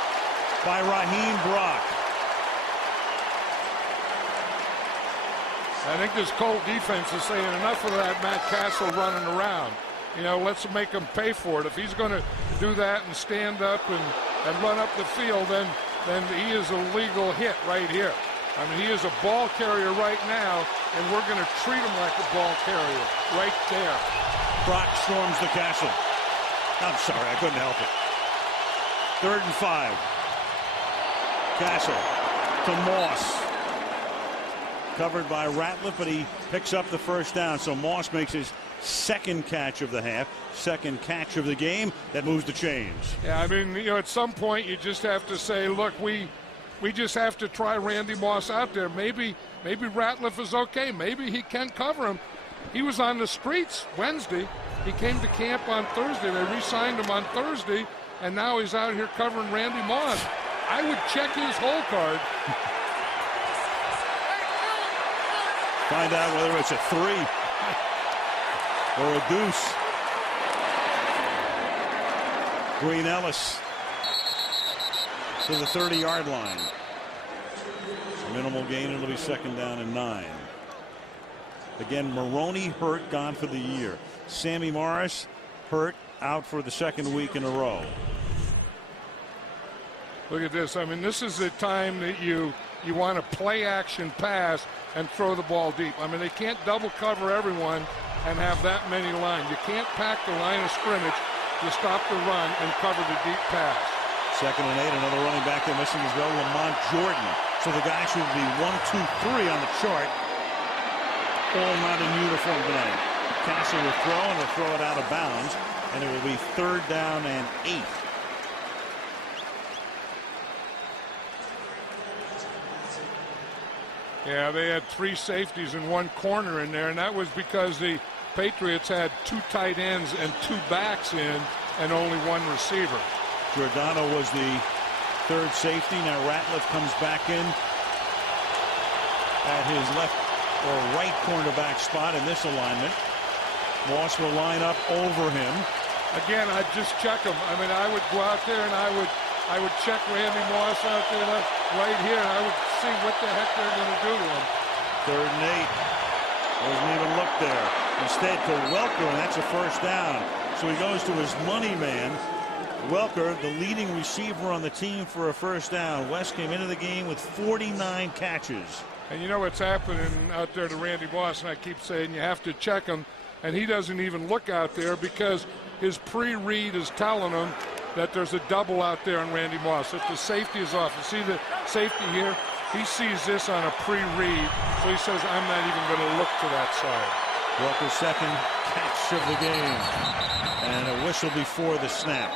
by Raheem Brock. I think this Colt defense is saying enough of that Matt Castle running around. You know, let's make him pay for it. If he's going to do that and stand up and run up the field, then he is a legal hit right here. I mean, he is a ball carrier right now, and we're going to treat him like a ball carrier right there. Brock storms the castle. I'm sorry, I couldn't help it. 3rd and 5. Castle to Moss. Covered by Ratliff, but he picks up the 1st down. So Moss makes his 2nd catch of the half, 2nd catch of the game. That moves the chains. Yeah, I mean, you know, at some point you just have to say, look, we just have to try Randy Moss out there. Maybe Ratliff is okay. Maybe he can cover him. He was on the streets Wednesday. He came to camp on Thursday. They re-signed him on Thursday, and now he's out here covering Randy Moss. I would check his hole card. Find out whether it's a 3 or a deuce. Green Ellis to the 30-yard line. Minimal gain, it'll be 2nd down and 9. Again, Maroney hurt, gone for the year. Sammy Morris hurt, out for the 2nd week in a row. Look at this. I mean, this is the time that you want to play action pass and throw the ball deep. I mean, they can't double cover everyone and have that many lines. You can't pack the line of scrimmage to stop the run and cover the deep pass. 2nd and 8, another running back they're missing as well, Lamont Jordan. So the guys should be 1, 2, 3 on the chart, all not in uniform tonight. Castle will throw, and he'll throw it out of bounds, and it will be 3rd down and 8. Yeah, they had 3 safeties and 1 corner in there, and that was because the Patriots had 2 tight ends and 2 backs in and only 1 receiver. Giordano was the 3rd safety. Now Ratliff comes back in at his left or right cornerback spot in this alignment. Moss will line up over him. Again, I'd just check him. I mean, I would go out there and I would check Randy Moss out there right here, and I would see what the heck they're going to do to him. 3rd and 8. Doesn't even look there. Instead to Welker, and that's a 1st down. So he goes to his money man. Welker, the leading receiver on the team for a 1st down. West came into the game with 49 catches. And you know what's happening out there to Randy Moss, and I keep saying you have to check him, and he doesn't even look out there because his pre-read is telling him that there's a double out there on Randy Moss. If the safety is off, you see the safety here? He sees this on a pre-read, so he says, I'm not even going to look to that side. Welker's 2nd catch of the game, and a whistle before the snap.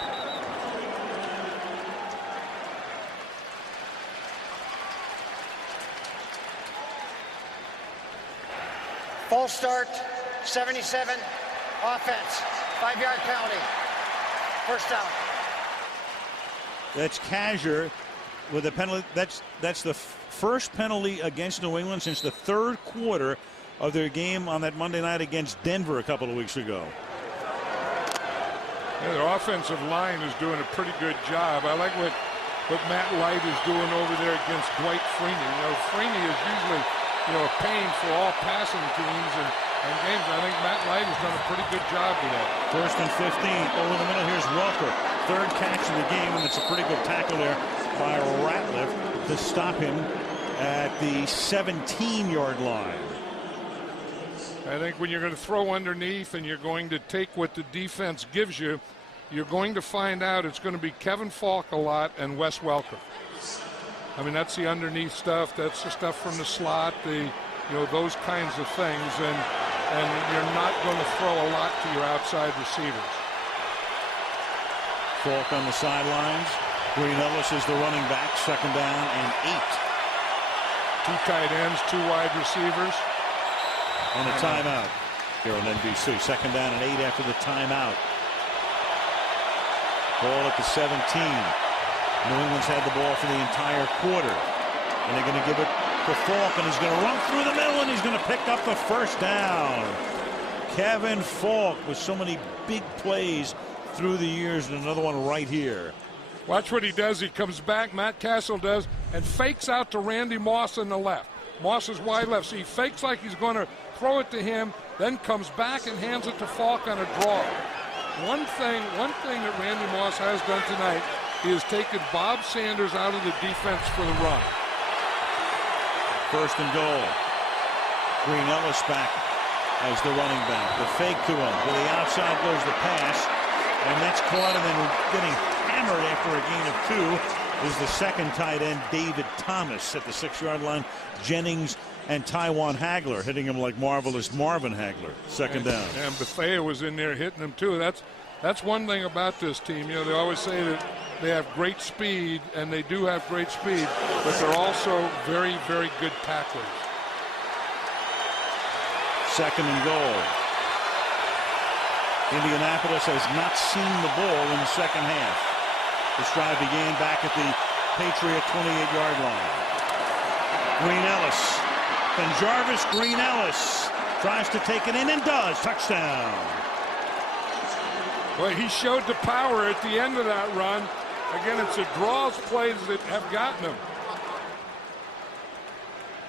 Full start, 77, offense, 5-yard penalty, 1st down. That's Kazir with a penalty. That's the 1st penalty against New England since the 3rd quarter of their game on that Monday night against Denver a couple of weeks ago. Yeah, their offensive line is doing a pretty good job. I like what Matt Light is doing over there against Dwight Freeney. You know, Freeney is usually, you know, a pain for all passing teams and games. I think Matt Light has done a pretty good job today. 1st and 15 over the middle. Here's Welker, 3rd catch of the game, and it's a pretty good tackle there by Ratliff to stop him at the 17-yard line. I think when you're going to throw underneath and you're going to take what the defense gives you, you're going to find out it's going to be Kevin Falk a lot and Wes Welker. I mean, that's the underneath stuff. That's the stuff from the slot, you know, those kinds of things. And you're not going to throw a lot to your outside receivers. Falk on the sidelines. Green Ellis is the running back. 2nd down and 8. 2 tight ends, 2 wide receivers. And a timeout here on NBC. 2nd down and 8 after the timeout. Ball at the 17. New England's had the ball for the entire quarter. And they're going to give it to Falk, and he's going to run through the middle, and he's going to pick up the 1st down. Kevin Falk with so many big plays through the years, and another one right here. Watch what he does. He comes back, Matt Castle does, and fakes out to Randy Moss on the left. Moss is wide left, so he fakes like he's going to throw it to him, then comes back and hands it to Falk on a draw. One thing that Randy Moss has done tonight is taken Bob Sanders out of the defense for the run. 1st and goal. Green Ellis back as the running back. The fake to him. To the outside goes the pass, and that's caught, and then getting hammered after a gain of 2 is the 2nd tight end, David Thomas, at the 6-yard line. Jennings and Taiwan Hagler hitting him like marvelous Marvin Hagler. 2nd down. And Bethea was in there hitting him too. That's one thing about this team. You know, they always say that they have great speed, and they do have great speed, but they're also very, very good tacklers. 2nd and goal. Indianapolis has not seen the ball in the 2nd half. This drive began back at the Patriot 28-yard line. Green Ellis. And Jarvis Green Ellis tries to take it in and does. Touchdown. Well, he showed the power at the end of that run. Again, it's the draws plays that have gotten him.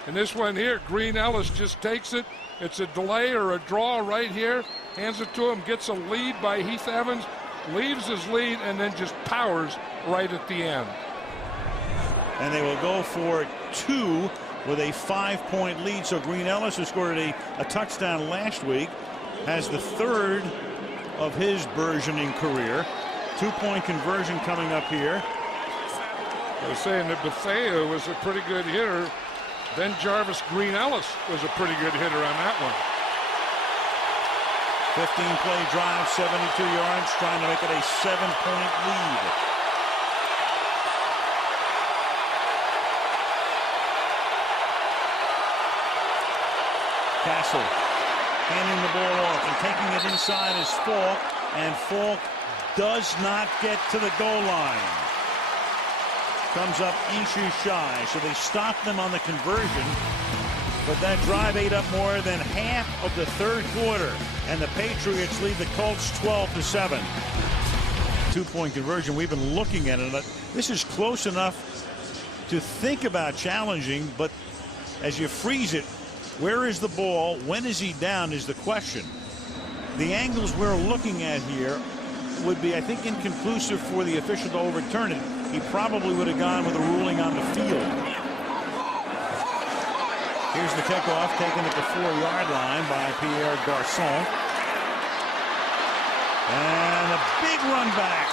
And this one here, Green Ellis just takes it. It's a delay or a draw right here. Hands it to him, gets a lead by Heath Evans, leaves his lead, and then just powers right at the end. And they will go for 2 with a 5-point lead. So Green Ellis, who scored a touchdown last week, has the 3rd of his burgeoning career. 2-point conversion coming up here. I was saying that Bethea was a pretty good hitter. Then Jarvis Green Ellis was a pretty good hitter on that one. 15-play drive, 72 yards, trying to make it a 7-point lead. Castle handing the ball off and taking it inside is Falk, and Falk does not get to the goal line. Comes up inches shy, so they stopped them on the conversion, but that drive ate up more than half of the 3rd quarter, and the Patriots lead the Colts 12-7. 2-point conversion. We've been looking at it. This is close enough to think about challenging, but as you freeze it, where is the ball? When is he down is the question. The angles we're looking at here would be, I think, inconclusive for the official to overturn it. He probably would have gone with a ruling on the field. Here's the kickoff, taken at the 4-yard line by Pierre Garçon. And a big run back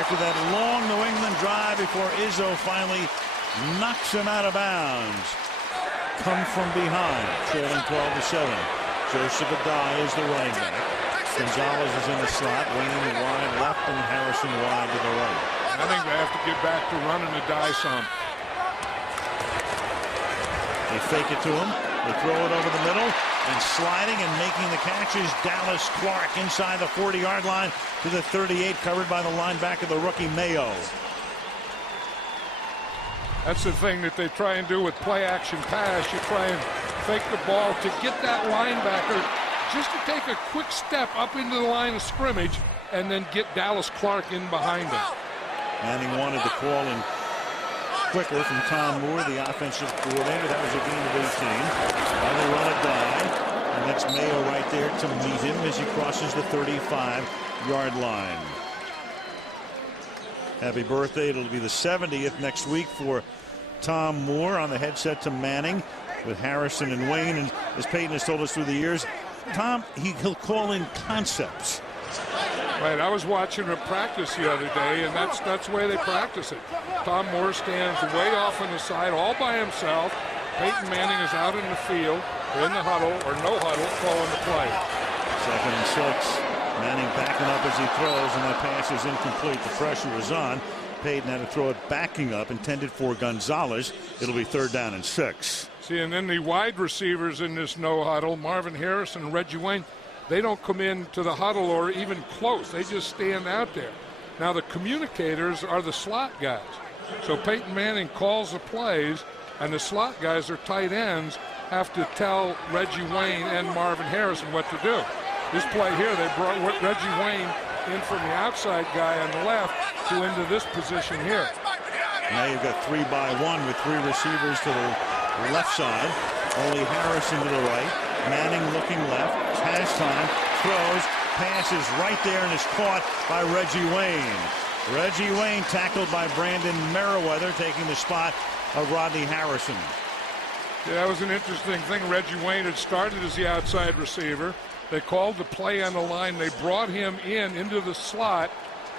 after that long New England drive before Izzo finally knocks him out of bounds. Come from behind, trailing 12-7. Joseph Adai is the running back. Gonzalez is in the slot, Wayne wide left and Harrison wide to the right. I think they have to get back to running the die some. They fake it to him. They throw it over the middle, and sliding and making the catches, Dallas Clark inside the 40-yard line to the 38, covered by the linebacker, the rookie Mayo. That's the thing that they try and do with play-action pass. You try and fake the ball to get that linebacker just to take a quick step up into the line of scrimmage and then get Dallas Clark in behind him. Manning wanted to call in quicker from Tom Moore, the offensive coordinator. That was a gain of 18. Now they run a dive, and that's Mayo right there to meet him as he crosses the 35-yard line. Happy birthday. It'll be the 70th next week for Tom Moore on the headset to Manning with Harrison and Wayne. And as Peyton has told us through the years, Tom, he'll call in concepts. Right, I was watching him practice the other day, and that's the way they practice it. Tom Moore stands way off on the side all by himself. Peyton Manning is out in the field, or in the huddle, or no huddle, calling the play. 2nd and 6. Manning backing up as he throws, and that pass is incomplete. The pressure is on. Peyton had to throw it backing up, intended for Gonzalez. It'll be 3rd down and 6. See, and then the wide receivers in this no huddle, Marvin Harrison and Reggie Wayne, they don't come into the huddle or even close. They just stand out there. Now the communicators are the slot guys. So Peyton Manning calls the plays, and the slot guys or tight ends have to tell Reggie Wayne and Marvin Harrison what to do. This play here, they brought Reggie Wayne in from the outside guy on the left to into this position here. Now you've got 3-by-1 with 3 receivers to the left side. Only Harrison to the right. Manning looking left. Has time. Throws. Passes right there and is caught by Reggie Wayne. Reggie Wayne tackled by Brandon Merriweather, taking the spot of Rodney Harrison. Yeah, that was an interesting thing. Reggie Wayne had started as the outside receiver. They called the play on the line. They brought him into the slot,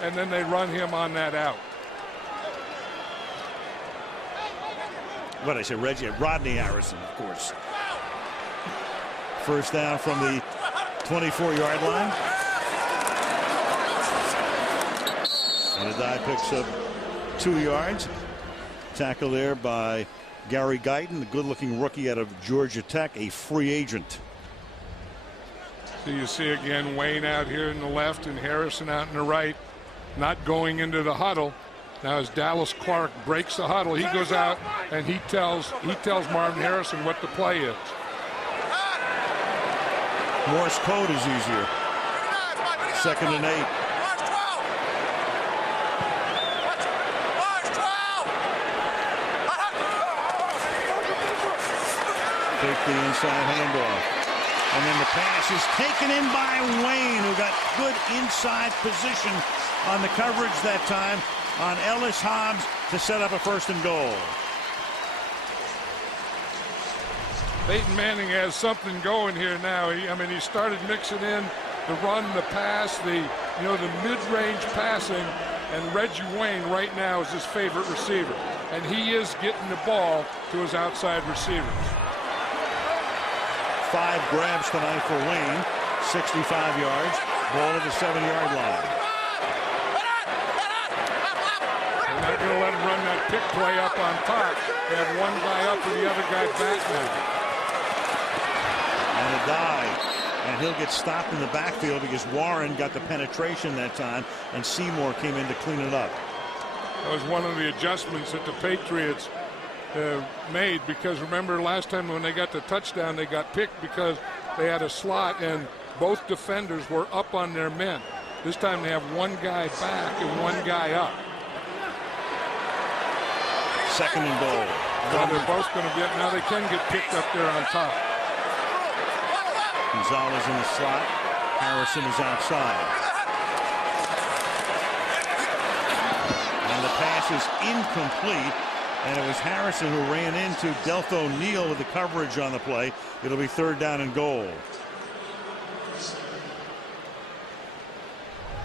and then they run him on that out. What I said, Rodney Harrison, of course. First down from the 24-yard line. And Adai picks up 2 yards. Tackle there by Gary Guyton, the good-looking rookie out of Georgia Tech, a free agent. So you see again Wayne out here in the left and Harrison out in the right, not going into the huddle. Now as Dallas Clark breaks the huddle, he goes out and he tells Marvin Harrison what the play is. Morse code is easier. 2nd and 8. Take the inside handoff. And then the pass is taken in by Wayne, who got good inside position on the coverage that time on Ellis Hobbs to set up a 1st and goal. Peyton Manning has something going here now. He started mixing in the run, the pass, the mid-range passing, and Reggie Wayne right now is his favorite receiver. And he is getting the ball to his outside receivers. 5 grabs tonight for Wayne, 65 yards, ball at the 7-yard line. They're not going to let him run that pick play up on top. They have one guy up and the other guy back now. And Adai, and he'll get stopped in the backfield because Warren got the penetration that time, and Seymour came in to clean it up. That was one of the adjustments that the Patriots made, because remember last time when they got the touchdown, they got picked because they had a slot and both defenders were up on their men. This time they have one guy back and one guy up. 2nd and goal. Now they're both going to now they can get picked up there on top. Gonzalez in the slot. Harrison is outside. And the pass is incomplete. And it was Harrison who ran into Deltha O'Neal with the coverage on the play. It'll be 3rd down and goal.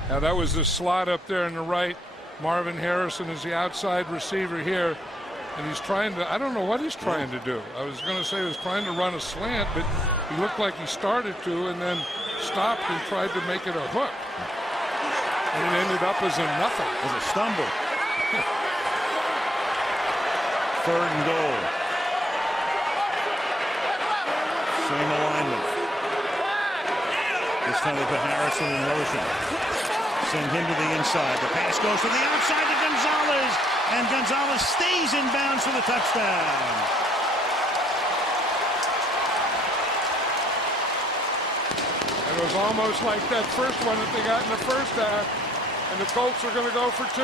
Now that was the slot up there on the right. Marvin Harrison is the outside receiver here. And he's trying to, I don't know what he's trying to do. I was going to say he was trying to run a slant, but he looked like he started to and then stopped and tried to make it a hook. And it ended up as a nothing. As a stumble. 3rd and goal. Same alignment. This time they put Harrison in motion. Send him to the inside. The pass goes to the outside to Gonzalez. And Gonzalez stays in bounds for the touchdown. It was almost like that first one that they got in the first half. And the Colts are going to go for 2.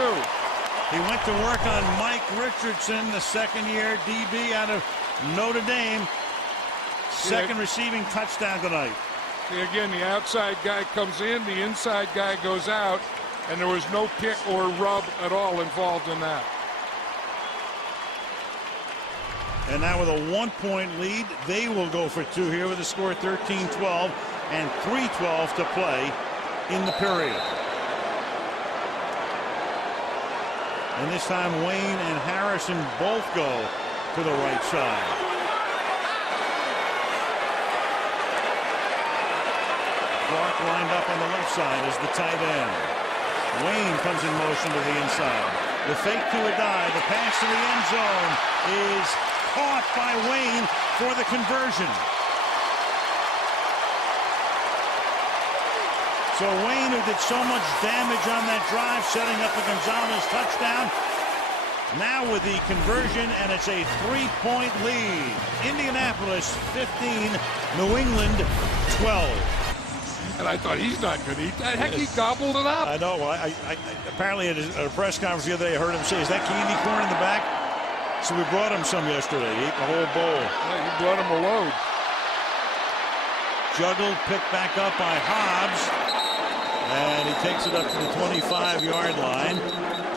He went to work on Mike Richardson, the 2nd-year DB out of Notre Dame. 2nd receiving touchdown tonight. See, again, the outside guy comes in, the inside guy goes out, and there was no pick or rub at all involved in that. And now with a 1-point lead, they will go for 2 here with a score 13-12 and 3:12 to play in the period. And this time Wayne and Harrison both go to the right side. Clark lined up on the left side as the tight end. Wayne comes in motion to the inside. The fake to a dive. The pass to the end zone is caught by Wayne for the conversion. So Wayne, who did so much damage on that drive, setting up the Gonzalez touchdown, now with the conversion, and it's a 3-point lead. Indianapolis 15, New England 12. And I thought, he's not going to eat that. Heck, he gobbled it up. I know. I apparently at a press conference the other day, I heard him say, is that candy corn in the back? So we brought him some yesterday. He ate the whole bowl. Yeah, you brought him a load. Juggled, picked back up by Hobbs. And he takes it up to the 25-yard line.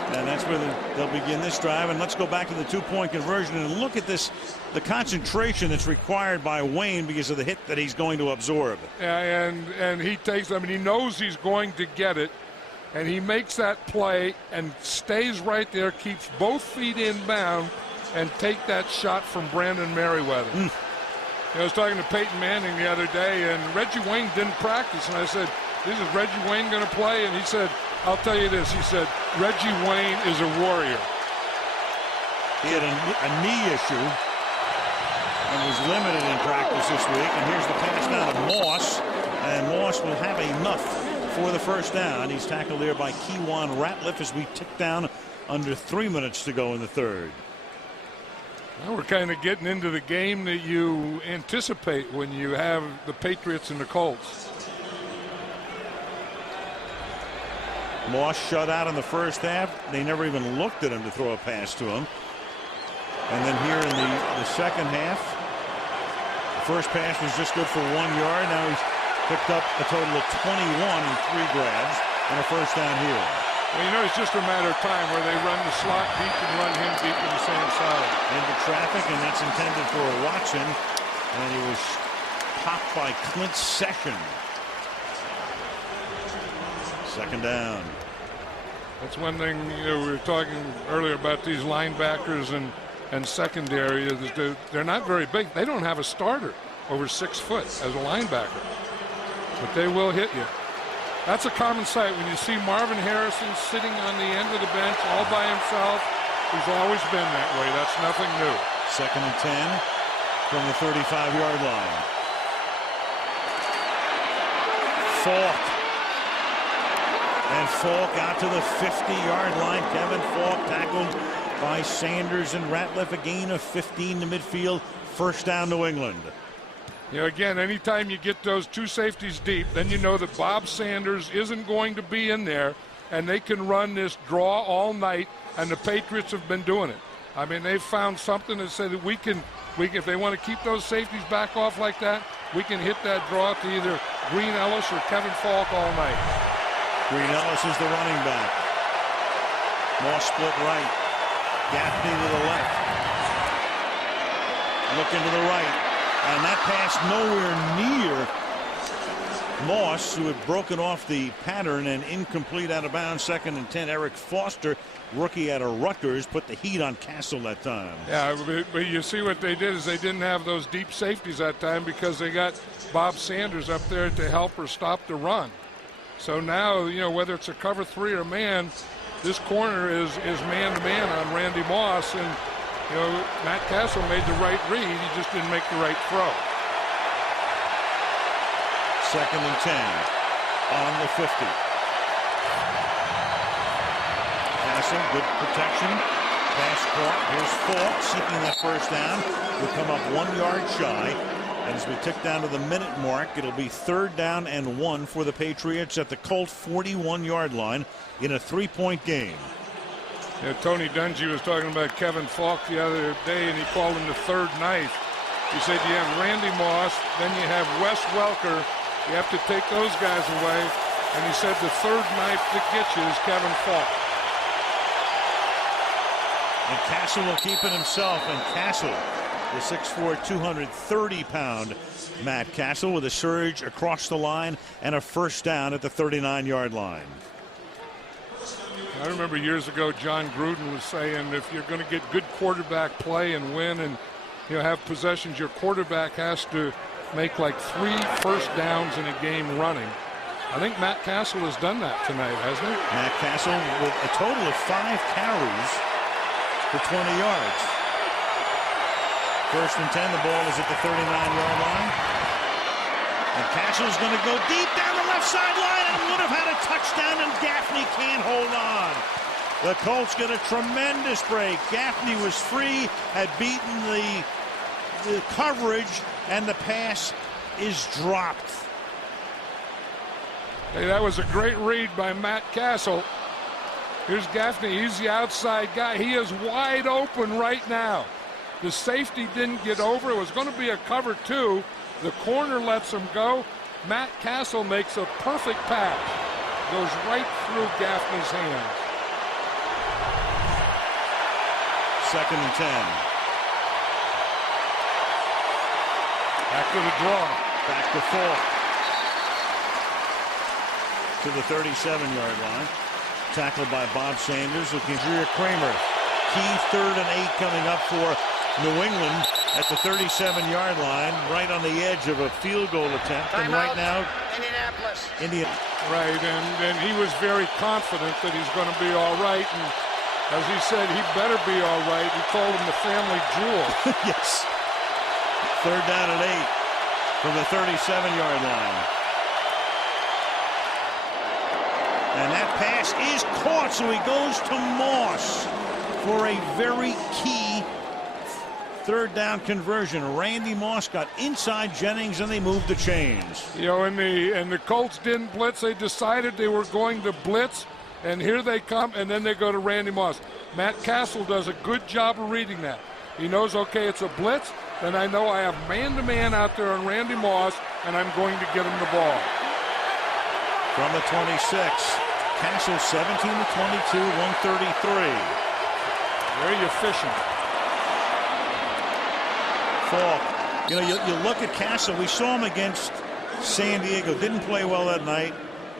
And that's where they'll begin this drive. And let's go back to the 2-point conversion and look at this, the concentration that's required by Wayne because of the hit that he's going to absorb. Yeah, and he takes, I mean, he knows he's going to get it. And he makes that play and stays right there, keeps both feet inbound, and take that shot from Brandon Merriweather. I was talking to Peyton Manning the other day, and Reggie Wayne didn't practice. And I said, is Reggie Wayne going to play? And he said, I'll tell you this. He said, Reggie Wayne is a warrior. He had a knee issue and was limited in practice this week. And here's the pass now to Moss. And Moss will have enough for the first down. He's tackled there by Kewan Ratliff as we tick down under 3 minutes to go in the third. Well, we're kind of getting into the game that you anticipate when you have the Patriots and the Colts. Moss shut out in the first half. They never even looked at him to throw a pass to him. And then here in the second half, the first pass was just good for 1 yard. Now he's picked up a total of 21 and 3 grabs and a first down here. Well, you know, it's just a matter of time where they run the slot deep and run him deep to the same side. Into traffic, and that's intended for Watson. And he was popped by Clint Session. Second down. That's one thing, you know, we were talking earlier about these linebackers and secondary. They're not very big. They don't have a starter over 6 foot as a linebacker. But they will hit you. That's a common sight when you see Marvin Harrison sitting on the end of the bench all by himself. He's always been that way. That's nothing new. Second and 10 from the 35-yard line. Falk. And Falk out to the 50-yard line. Kevin Falk tackled by Sanders and Ratliff. A gain of 15 to midfield. First down, New England. You know, again, anytime you get those two safeties deep, then you know that Bob Sanders isn't going to be in there, and they can run this draw all night, and the Patriots have been doing it. I mean, they've found something to say that we can, if they want to keep those safeties back off like that, we can hit that draw to either Green Ellis or Kevin Falk all night. Green Ellis is the running back. Moss split right. Gaffney to the left. Looking to the right. And that pass nowhere near Moss, who had broken off the pattern, and incomplete out of bounds. Second and 10. Eric Foster, rookie out of Rutgers, put the heat on Castle that time. Yeah, but you see what they did is they didn't have those deep safeties that time because they got Bob Sanders up there to help or stop the run. So now, you know, whether it's a cover 3 or man, this corner is man-to-man on Randy Moss. And, you know, Matt Castle made the right read. He just didn't make the right throw. Second and 10 on the 50. Castle, good protection. Pass caught. Here's Falk seeking that first down. Will come up 1 yard shy. And as we tick down to the minute mark, it'll be 3rd down and 1 for the Patriots at the Colt 41-yard line in a 3-point game. Yeah, Tony Dungy was talking about Kevin Falk the other day, and he called him the third knife. He said you have Randy Moss, then you have Wes Welker. You have to take those guys away. And he said the third knife that gets you is Kevin Falk. And Castle will keep it himself. And Castle, the 6'4", 230-pound Matt Castle, with a surge across the line and a first down at the 39-yard line. I remember years ago John Gruden was saying if you're going to get good quarterback play and win and have possessions, your quarterback has to make like 3 first downs in a game running. I think Matt Castle has done that tonight, hasn't he? Matt Castle with a total of 5 carries for 20 yards. 1st and 10. The ball is at the 39-yard line. And Castle's going to go deep down the left sideline and would have had a touchdown, and Gaffney can't hold on. The Colts get a tremendous break. Gaffney was free, had beaten the coverage, and the pass is dropped. Hey, that was a great read by Matt Castle. Here's Gaffney. He's the outside guy. He is wide open right now. The safety didn't get over. It was going to be a cover 2. The corner lets him go. Matt Castle makes a perfect pass. Goes right through Gaffney's hands. 2nd and 10. Back to the draw. Back to Falk. To the 37-yard line. Tackled by Bob Sanders. Looking for Kramer. Key 3rd and 8 coming up for New England at the 37-yard line, right on the edge of a field goal attempt. And right now, Indianapolis. Right, and he was very confident that he's going to be all right. And as he said, he better be all right. He called him the family jewel. Yes. 3rd down and 8 from the 37-yard line. And that pass is caught, so he goes to Moss for a very key 3rd down conversion. Randy Moss got inside Jennings, and they moved the chains. You know, and the Colts didn't blitz. They decided they were going to blitz, and here they come, and then they go to Randy Moss. Matt Castle does a good job of reading that. He knows, okay, it's a blitz, and I know I have man-to-man out there on Randy Moss, and I'm going to get him the ball. From the 26, Castle 17 to 22, 133. Very efficient. Falk. You know, you look at Castle. We saw him against San Diego. Didn't play well that night.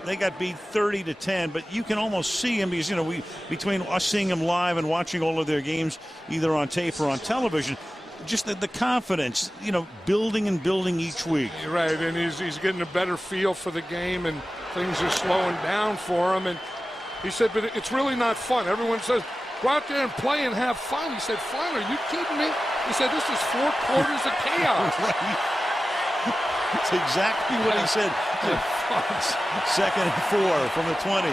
They got beat 30 to 10. But you can almost see him because, you know, between us seeing him live and watching all of their games, either on tape or on television, just the confidence, you know, building and building each week. You're right, and he's getting a better feel for the game, and things are slowing down for him. And he said, but it's really not fun. Everyone says, go out there and play and have fun. He said, fun? Are you kidding me? He said, this is 4 quarters of chaos. Right. That's exactly what he said. 2nd and 4 from the 20.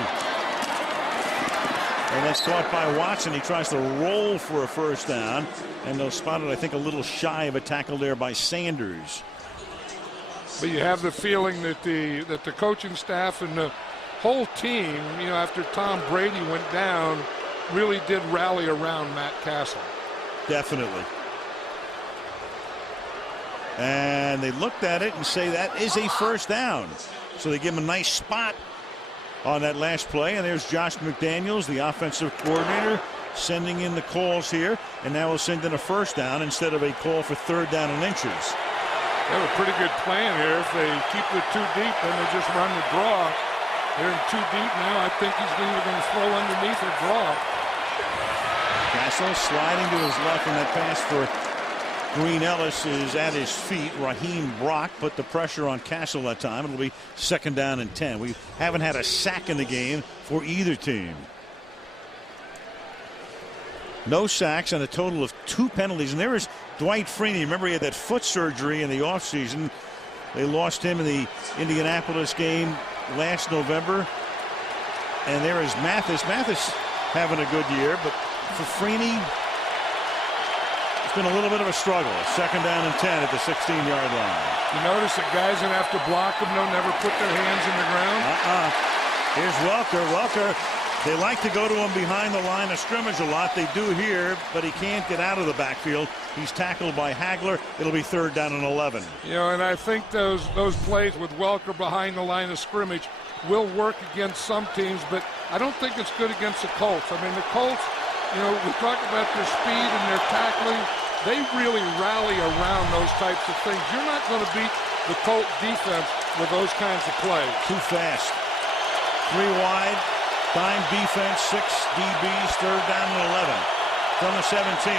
And that's caught by Watson. He tries to roll for a 1st down. And they'll spot it, I think, a little shy of a tackle there by Sanders. But you have the feeling that the coaching staff and the whole team, you know, after Tom Brady went down, really did rally around Matt Castle. Definitely. And they looked at it and say that is a 1st down. So they give him a nice spot on that last play. And there's Josh McDaniels, the offensive coordinator, sending in the calls here. And now we'll send in a 1st down instead of a call for 3rd down and inches. They have a pretty good plan here. If they keep it too deep, then they just run the draw. They're in too deep now. I think he's either going to throw underneath or draw. Castle sliding to his left, and that pass for Green Ellis is at his feet. Raheem Brock put the pressure on Castle that time. It'll be 2nd down and 10. We haven't had a sack in the game for either team. No sacks and a total of 2 penalties. And there is Dwight Freeney. Remember, he had that foot surgery in the offseason. They lost him in the Indianapolis game last November. And there is Mathis. Mathis having a good year, but for Freeney, it's been a little bit of a struggle. 2nd down and 10 at the 16-yard line. You notice that guys that have to block them don't never put their hands in the ground? Here's Welker. Welker, they like to go to him behind the line of scrimmage a lot. They do here, but he can't get out of the backfield. He's tackled by Hagler. It'll be 3rd down and 11. You know, and I think those plays with Welker behind the line of scrimmage will work against some teams, but I don't think it's good against the Colts. I mean, the Colts, you know, we talk about their speed and their tackling. They really rally around those types of things. You're not going to beat the Colt defense with those kinds of plays. Too fast. 3 wide. Dime defense. 6 DBs. 3rd down and 11. From the 17.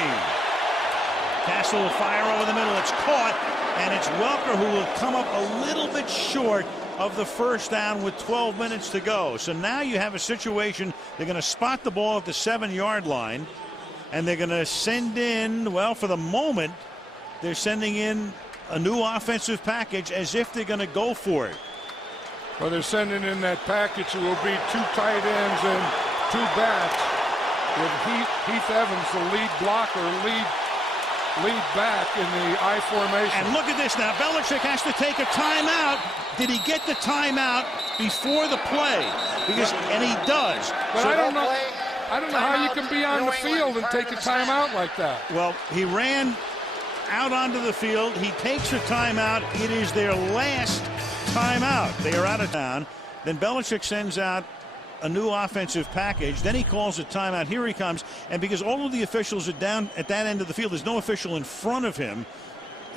Castle will fire over the middle. It's caught. And it's Welker who will come up a little bit short of the first down with 12 minutes to go. So now you have a situation, they're going to spot the ball at the 7-yard line, and they're going to send in, well, for the moment, they're sending in a new offensive package as if they're going to go for it. Well, they're sending in that package. It will be 2 tight ends and 2 backs with Heath Evans, the lead blocker, lead back in the I formation. And look at this now. Belichick has to take a timeout. Did he get the timeout before the play? And he does. But so I don't know how you can be on the field and take a timeout like that. Well, he ran out onto the field. He takes a timeout. It is their last timeout. They are out of town. Then Belichick sends out a new offensive package. Then he calls a timeout. Here he comes. And because all of the officials are down at that end of the field, there's no official in front of him.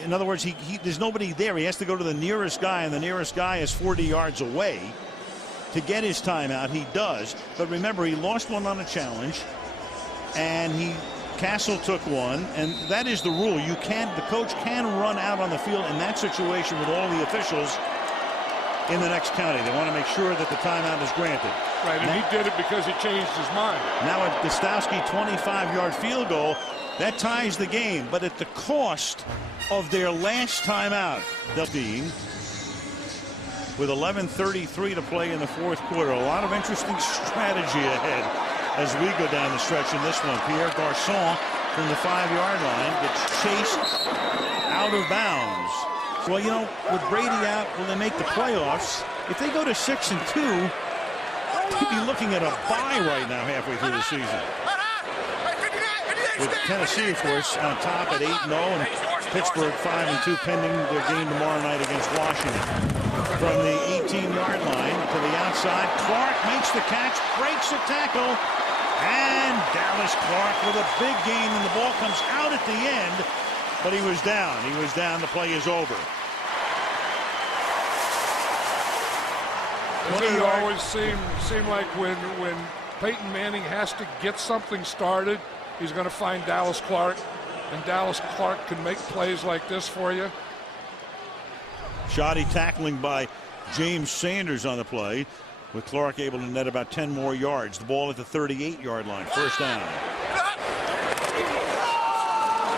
In other words, there's nobody there. He has to go to the nearest guy, and the nearest guy is 40 yards away to get his timeout. He does. But remember, he lost one on a challenge, and Castle took one, and that is the rule. The coach can run out on the field in that situation with all the officials in the next county. They want to make sure that the timeout is granted. Right, and he did it because he changed his mind. Now a Gostowski 25-yard field goal, that ties the game, but at the cost of their last timeout. They'll be with 11:33 to play in the fourth quarter. A lot of interesting strategy ahead as we go down the stretch in this one. Pierre Garçon from the 5-yard line gets chased out of bounds. Well, you know, with Brady out, will they make the playoffs? If they go to 6-2, they'd be looking at a bye right now halfway through the season. With Tennessee, of course, on top at 8-0, and Pittsburgh 5-2 pending their game tomorrow night against Washington. From the 18-yard line to the outside, Clark makes the catch, breaks a tackle, and Dallas Clark with a big gain, and the ball comes out at the end, but he was down. He was down. The play is over. It always seem like when Peyton Manning has to get something started, he's going to find Dallas Clark, and Dallas Clark can make plays like this for you. Shoddy tackling by James Sanders on the play, with Clark able to net about 10 more yards. The ball at the 38-yard line, first down.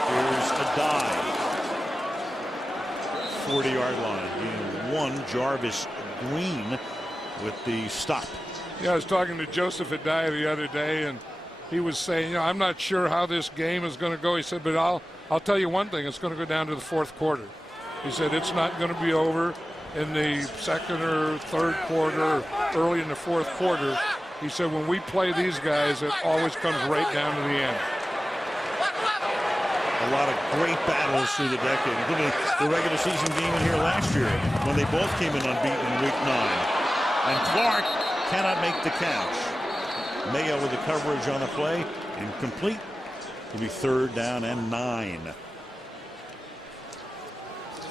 Here's a dive. 40-yard line. Being one, Jarvis Green with the stop. Yeah, I was talking to Joseph Adaya the other day, and he was saying, I'm not sure how this game is going to go. He said, but I'll tell you one thing, it's going to go down to the fourth quarter. He said it's not going to be over in the second or third quarter, or early in the fourth quarter. He said when we play these guys, it always comes right down to the end. A lot of great battles through the decade, including the regular season game in here last year when they both came in unbeaten in week 9. And Clark cannot make the catch. Mayo with the coverage on the play, incomplete. It'll be 3rd down and 9.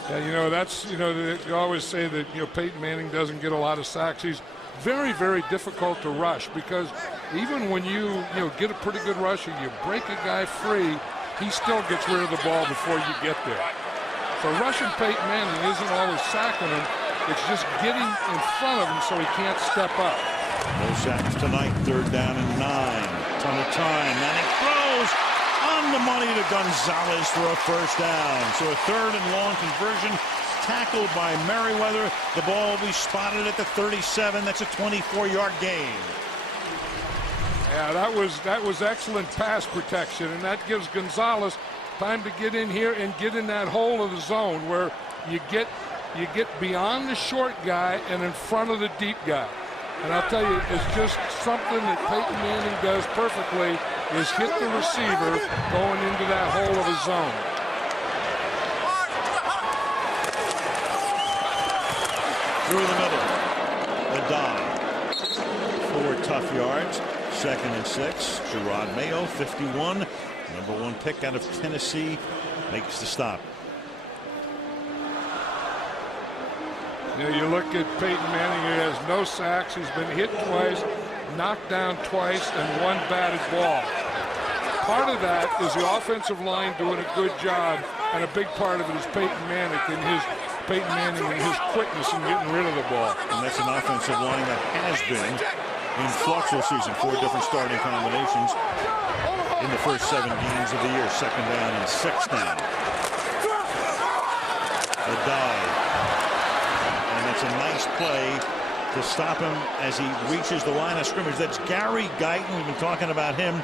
Yeah, they always say that, Peyton Manning doesn't get a lot of sacks. He's very, very difficult to rush because even when you get a pretty good rush and you break a guy free, he still gets rid of the ball before you get there. So rushing Peyton Manning isn't always sacking him. It's just getting in front of him so he can't step up. No sacks tonight, 3rd down and 9. Ton of time. Manning throws on the money to Gonzalez for a first down. So a 3rd and long conversion tackled by Merriweather. The ball will be spotted at the 37. That's a 24-yard gain. Yeah, that was excellent pass protection, and that gives Gonzalez time to get in here and get in that hole of the zone where you get beyond the short guy and in front of the deep guy. And I'll tell you, it's just something that Peyton Manning does perfectly is hit the receiver going into that hole of his zone. Through the middle. A dive. 4 tough yards. 2nd and 6. Gerard Mayo, 51. Number 1 pick out of Tennessee. Makes the stop. You look at Peyton Manning, he has no sacks. He's been hit twice, knocked down twice, and 1 batted ball. Part of that is the offensive line doing a good job, and a big part of it is Peyton Manning and his Peyton Manning and his quickness in getting rid of the ball. And that's an offensive line that has been in flux this season. 4 different starting combinations in the first 7 games of the year. 2nd down and 6th down. A dive. And that's a nice play to stop him as he reaches the line of scrimmage. That's Gary Guyton. We've been talking about him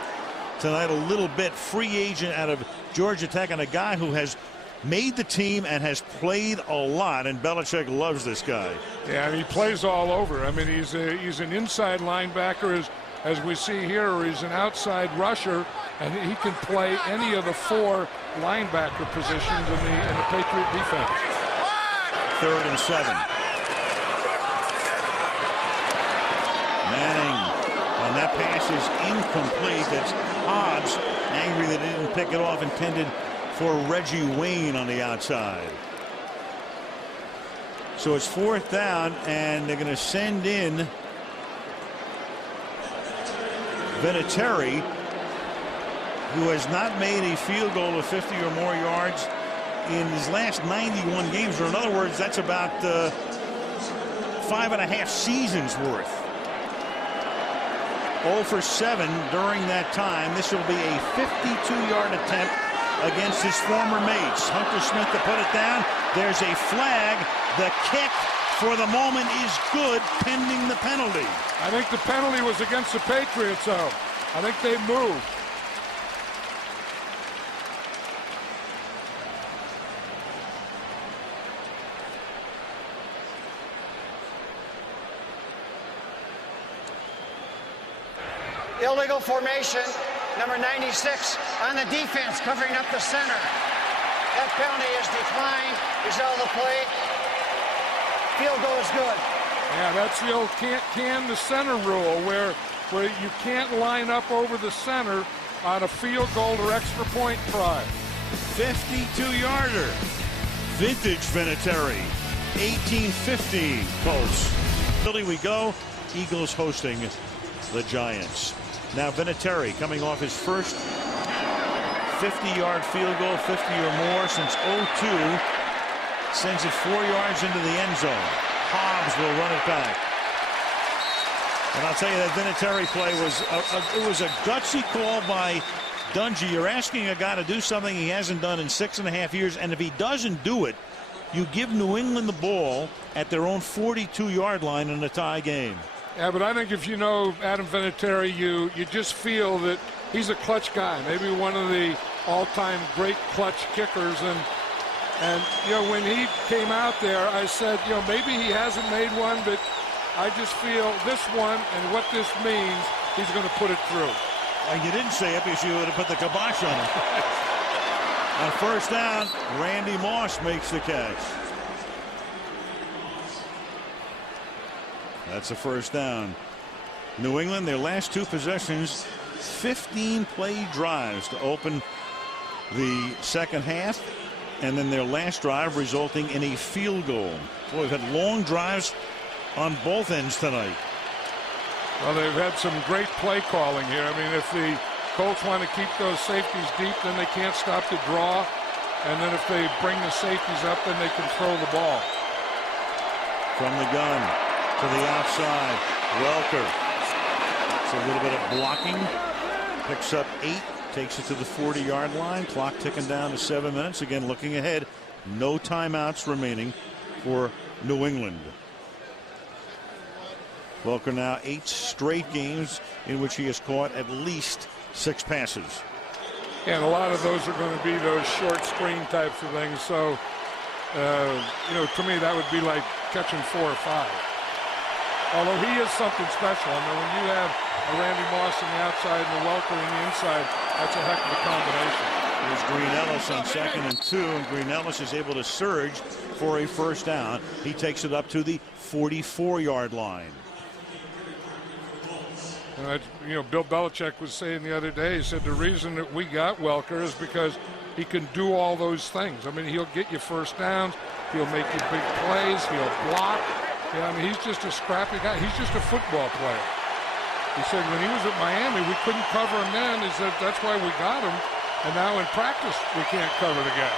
tonight a little bit. Free agent out of Georgia Tech, and a guy who has made the team and has played a lot, and Belichick loves this guy. Yeah, and he plays all over. I mean, he's an inside linebacker, as we see here, or he's an outside rusher, and he can play any of the 4 linebacker positions in the Patriot defense. 3rd and 7. Manning, and that pass is incomplete. That's Hobbs, angry that he didn't pick it off, intended for Reggie Wayne on the outside. So it's 4th down, and they're going to send in Vinatieri, who has not made a field goal of 50 or more yards in his last 91 games, or in other words, that's about 5.5 seasons worth. 0 for 7 during that time. This will be a 52-yard attempt against his former mates. Hunter Smith to put it down. There's a flag. The kick for the moment is good, pending the penalty. I think the penalty was against the Patriots, though. I think they moved. Illegal formation, number 96 on the defense, covering up the center. That penalty is declined. Result of the play. Field goal is good. Yeah, that's the old can the center rule, where you can't line up over the center on a field goal or extra point try. 52-yarder. Vintage Vinatieri. 1850 Colts. Philly we go. Eagles hosting the Giants. Now Vinatieri coming off his first 50-yard field goal, 50 or more since 02. Sends it 4 yards into the end zone. Hobbs will run it back. And I'll tell you, that Vinatieri play was a gutsy call by Dungy. You're asking a guy to do something he hasn't done in 6.5 years, and if he doesn't do it, you give New England the ball at their own 42-yard line in a tie game. Yeah, but I think if you know Adam Vinatieri, you just feel that he's a clutch guy, maybe one of the all-time great clutch kickers. And you know, when he came out there, I said, you know, maybe he hasn't made one, but I just feel this one and what this means, he's going to put it through. You didn't say it because you would have put the kibosh on him. On 1st down, Randy Moss makes the catch. That's a 1st down. New England, their last 2 possessions, 15 play drives to open the second half, and then their last drive resulting in a field goal. Boy, we've had long drives on both ends tonight. Well, they've had some great play calling here. I mean, if the Colts want to keep those safeties deep, then they can't stop the draw. And then if they bring the safeties up, then they can throw the ball. From the gun to the outside, Welker. It's a little bit of blocking. Picks up 8, takes it to the 40-yard line. Clock ticking down to 7 minutes. Again, looking ahead. No timeouts remaining for New England. Welker now 8 straight games in which he has caught at least 6 passes. And a lot of those are going to be those short screen types of things. So, you know, to me, that would be like catching 4 or 5. Although he is something special. I mean, when you have a Randy Moss on the outside and a Welker on the inside, that's a heck of a combination. Here's Green Ellis on 2nd and 2, and Green Ellis is able to surge for a 1st down. He takes it up to the 44-yard line. You know, Bill Belichick was saying the other day, he said the reason that we got Welker is because he can do all those things. I mean, he'll get you 1st downs, he'll make you big plays, he'll block. Yeah, I mean, he's just a scrappy guy. He's just a football player. He said when he was at Miami, we couldn't cover him then. He said that's why we got him. And now in practice, we can't cover the guy.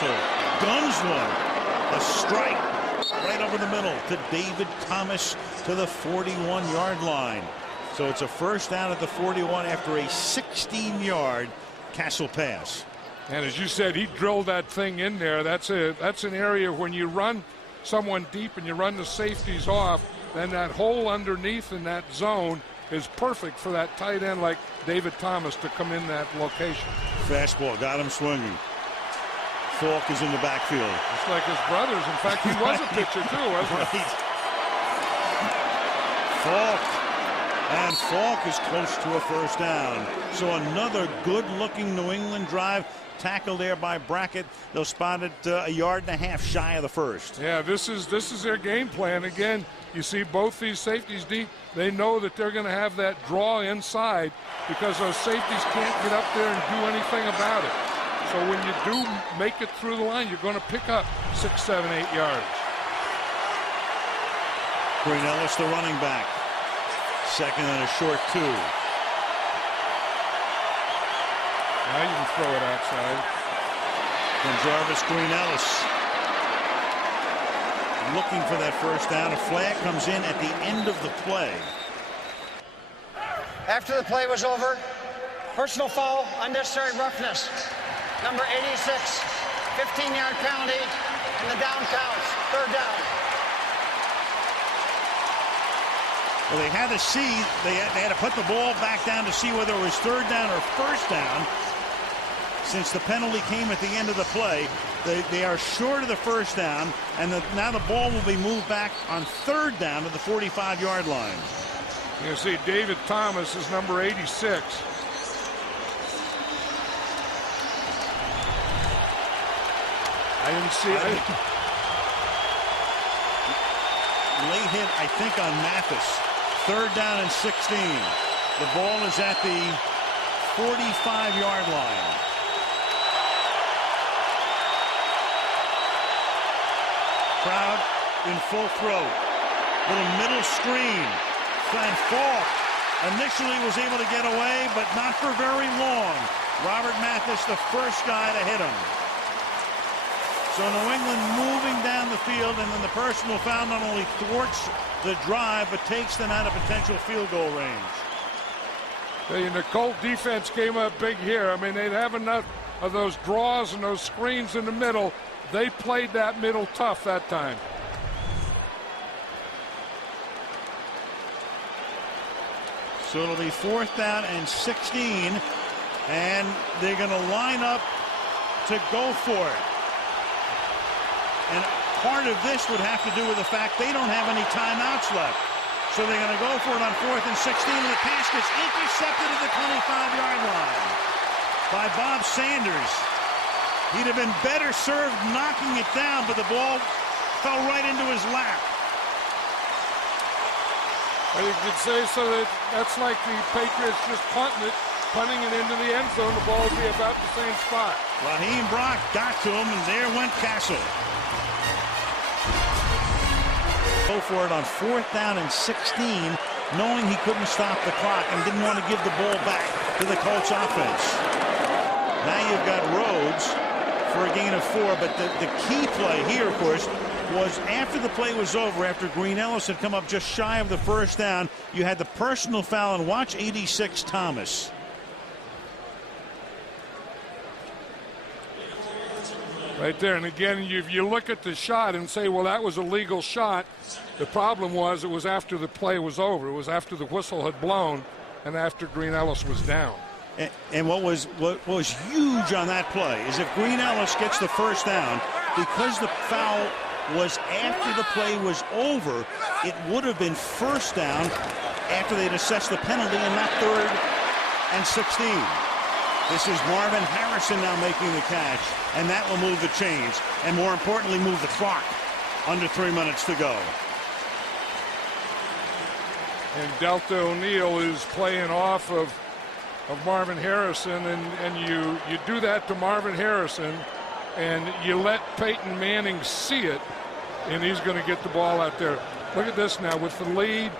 Castle guns one. A strike right over the middle to David Thomas to the 41-yard line. So it's a first down at the 41 after a 16-yard Castle pass. And as you said, he drilled that thing in there. That's an area when you run someone deep and you run the safeties off, then that hole underneath in that zone is perfect for that tight end like David Thomas to come in that location. Fastball got him swinging. Falk is in the backfield. It's like his brothers. In fact, he was a pitcher too, wasn't he? Falk. And Falk is close to a first down. So another good-looking New England drive. Tackled there by Brackett. They'll spot it a yard and a half shy of the first. Yeah, this is their game plan. Again, you see both these safeties deep. They know that they're going to have that draw inside because those safeties can't get up there and do anything about it. So when you do make it through the line, you're going to pick up 6, 7, 8 yards. Green Ellis, the running back. Second and a short 2. Now you can throw it outside. From Jarvis, Green Ellis looking for that first down. A flag comes in at the end of the play. After the play was over, personal foul, unnecessary roughness. Number 86, 15-yard penalty, and the down counts. Third down. Well, they had to see, they had to put the ball back down to see whether it was third down or first down. Since the penalty came at the end of the play, they are short of the first down, and now the ball will be moved back on third down to the 45-yard line. You see David Thomas is number 86. I didn't see it. Late hit, I think, on Mathis. Third down and 16. The ball is at the 45-yard line. Crowd in full throat. Little middle screen. Van Falk initially was able to get away, but not for very long. Robert Mathis, the first guy to hit him. So New England moving down the field, and then the personal foul not only thwarts the drive, but takes them out of potential field goal range. And the Colt defense came up big here. I mean, they'd have enough of those draws and those screens in the middle. They played that middle tough that time. So it'll be fourth down and 16, and they're going to line up to go for it. And part of this would have to do with the fact they don't have any timeouts left. So they're going to go for it on fourth and 16, and the pass gets intercepted at the 25-yard line by Bob Sanders. He'd have been better served knocking it down, but the ball fell right into his lap. Well, you could say so that's like the Patriots just punting it into the end zone. The ball will be about the same spot. Raheem Brock got to him, and there went Castle. Go for it on fourth down and 16, knowing he couldn't stop the clock and didn't want to give the ball back to the Colts offense. Now you've got Rhodes for a gain of 4, but the key play here, of course, was after the play was over, after Green Ellis had come up just shy of the first down, you had the personal foul, and watch 86 Thomas. Right there, and again, you look at the shot and say, well, that was a legal shot. The problem was it was after the play was over. It was after the whistle had blown and after Green Ellis was down. And what was huge on that play is if Green Ellis gets the first down, because the foul was after the play was over, it would have been first down after they'd assessed the penalty and not third and 16. This is Marvin Harrison now making the catch, and that will move the chains, and more importantly, move the clock. Under 3 minutes to go. And Delta O'Neal is playing off of Marvin Harrison, and you do that to Marvin Harrison, and you let Peyton Manning see it, and he's going to get the ball out there. Look at this now. With the lead,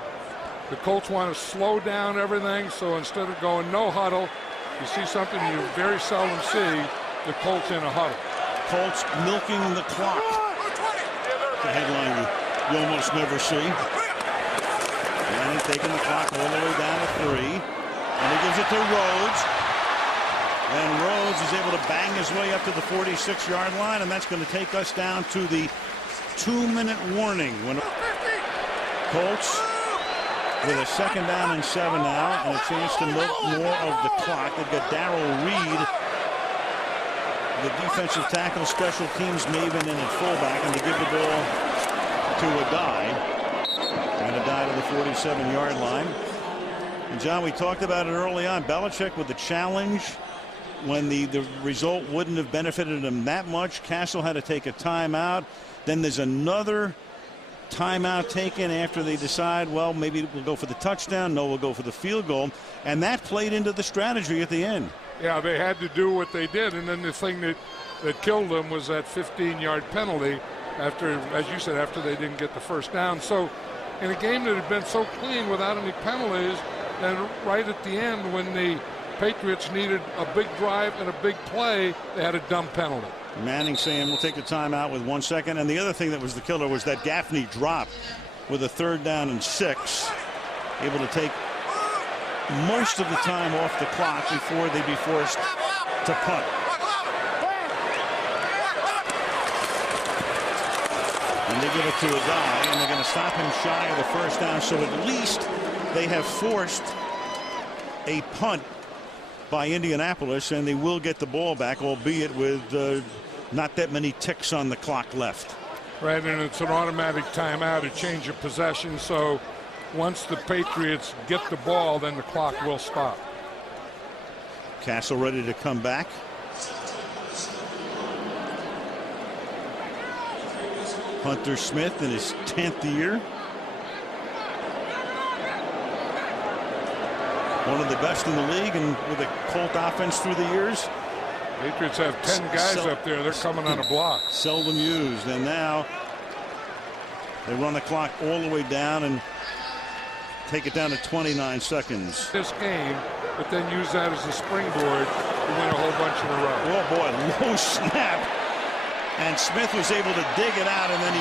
the Colts want to slow down everything, so instead of going no huddle, you see something you very seldom see, the Colts in a huddle. Colts milking the clock. It's a headline you almost never see. Manning taking the clock all the way down to 3. And he gives it to Rhodes. And Rhodes is able to bang his way up to the 46-yard line, and that's going to take us down to the 2-minute warning. When Colts with a 2nd down and 7 now, and a chance to milk more of the clock. They've got Darrell Reed, the defensive tackle, special teams maven in at fullback, and they give the ball to Adai. And Adai to the 47-yard line. And John, we talked about it early on. Belichick with the challenge when the result wouldn't have benefited him that much. Castle had to take a timeout. Then there's another timeout taken after they decide, well, maybe we'll go for the touchdown. No, we'll go for the field goal. And that played into the strategy at the end. Yeah, they had to do what they did. And then the thing that killed them was that 15-yard penalty after, as you said, after they didn't get the first down. So in a game that had been so clean without any penalties, and right at the end when the Patriots needed a big drive and a big play, they had a dumb penalty. Manning saying we'll take the timeout with 1 second. And the other thing that was the killer was that Gaffney drop with a 3rd down and 6. Able to take most of the time off the clock before they'd be forced to punt. And they give it to Adai, and they're going to stop him shy of the 1st down. So at least they have forced a punt by Indianapolis, and they will get the ball back, albeit with not that many ticks on the clock left. Right, and it's an automatic timeout, a change of possession. So once the Patriots get the ball, then the clock will stop. Castle ready to come back. Hunter Smith in his 10th year. One of the best in the league, and with a Colt offense through the years. Patriots have 10 guys up there. They're coming on a block. Seldom used. And now they run the clock all the way down and take it down to 29 seconds. This game, but then use that as a springboard to win a whole bunch in a row. Oh boy, low snap. And Smith was able to dig it out, and then he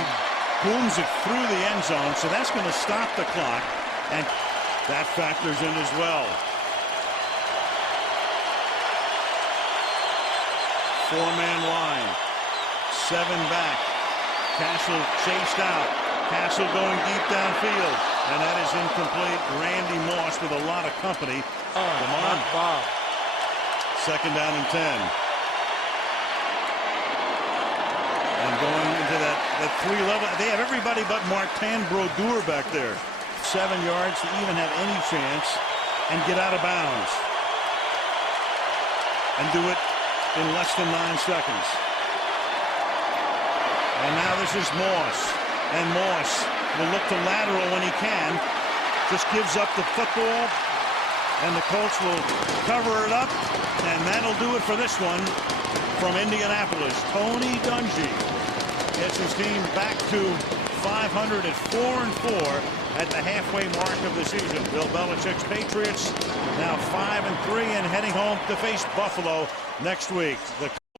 booms it through the end zone. So that's going to stop the clock. And that factors in as well. 4-man line. 7 back. Castle chased out. Castle going deep downfield. And that is incomplete. Randy Moss with a lot of company. Come on. Bob. 2nd down and 10. And going into that 3 level. They have everybody but Martin Brodeur back there. 7 yards to even have any chance and get out of bounds. And do it in less than 9 seconds. And now this is Moss. And Moss will look to lateral when he can. Just gives up the football. And the Colts will cover it up. And that'll do it for this one from Indianapolis. Tony Dungy gets his team back to 500 at 4-4 at the halfway mark of the season. Bill Belichick's Patriots now 5-3 and heading home to face Buffalo next week. The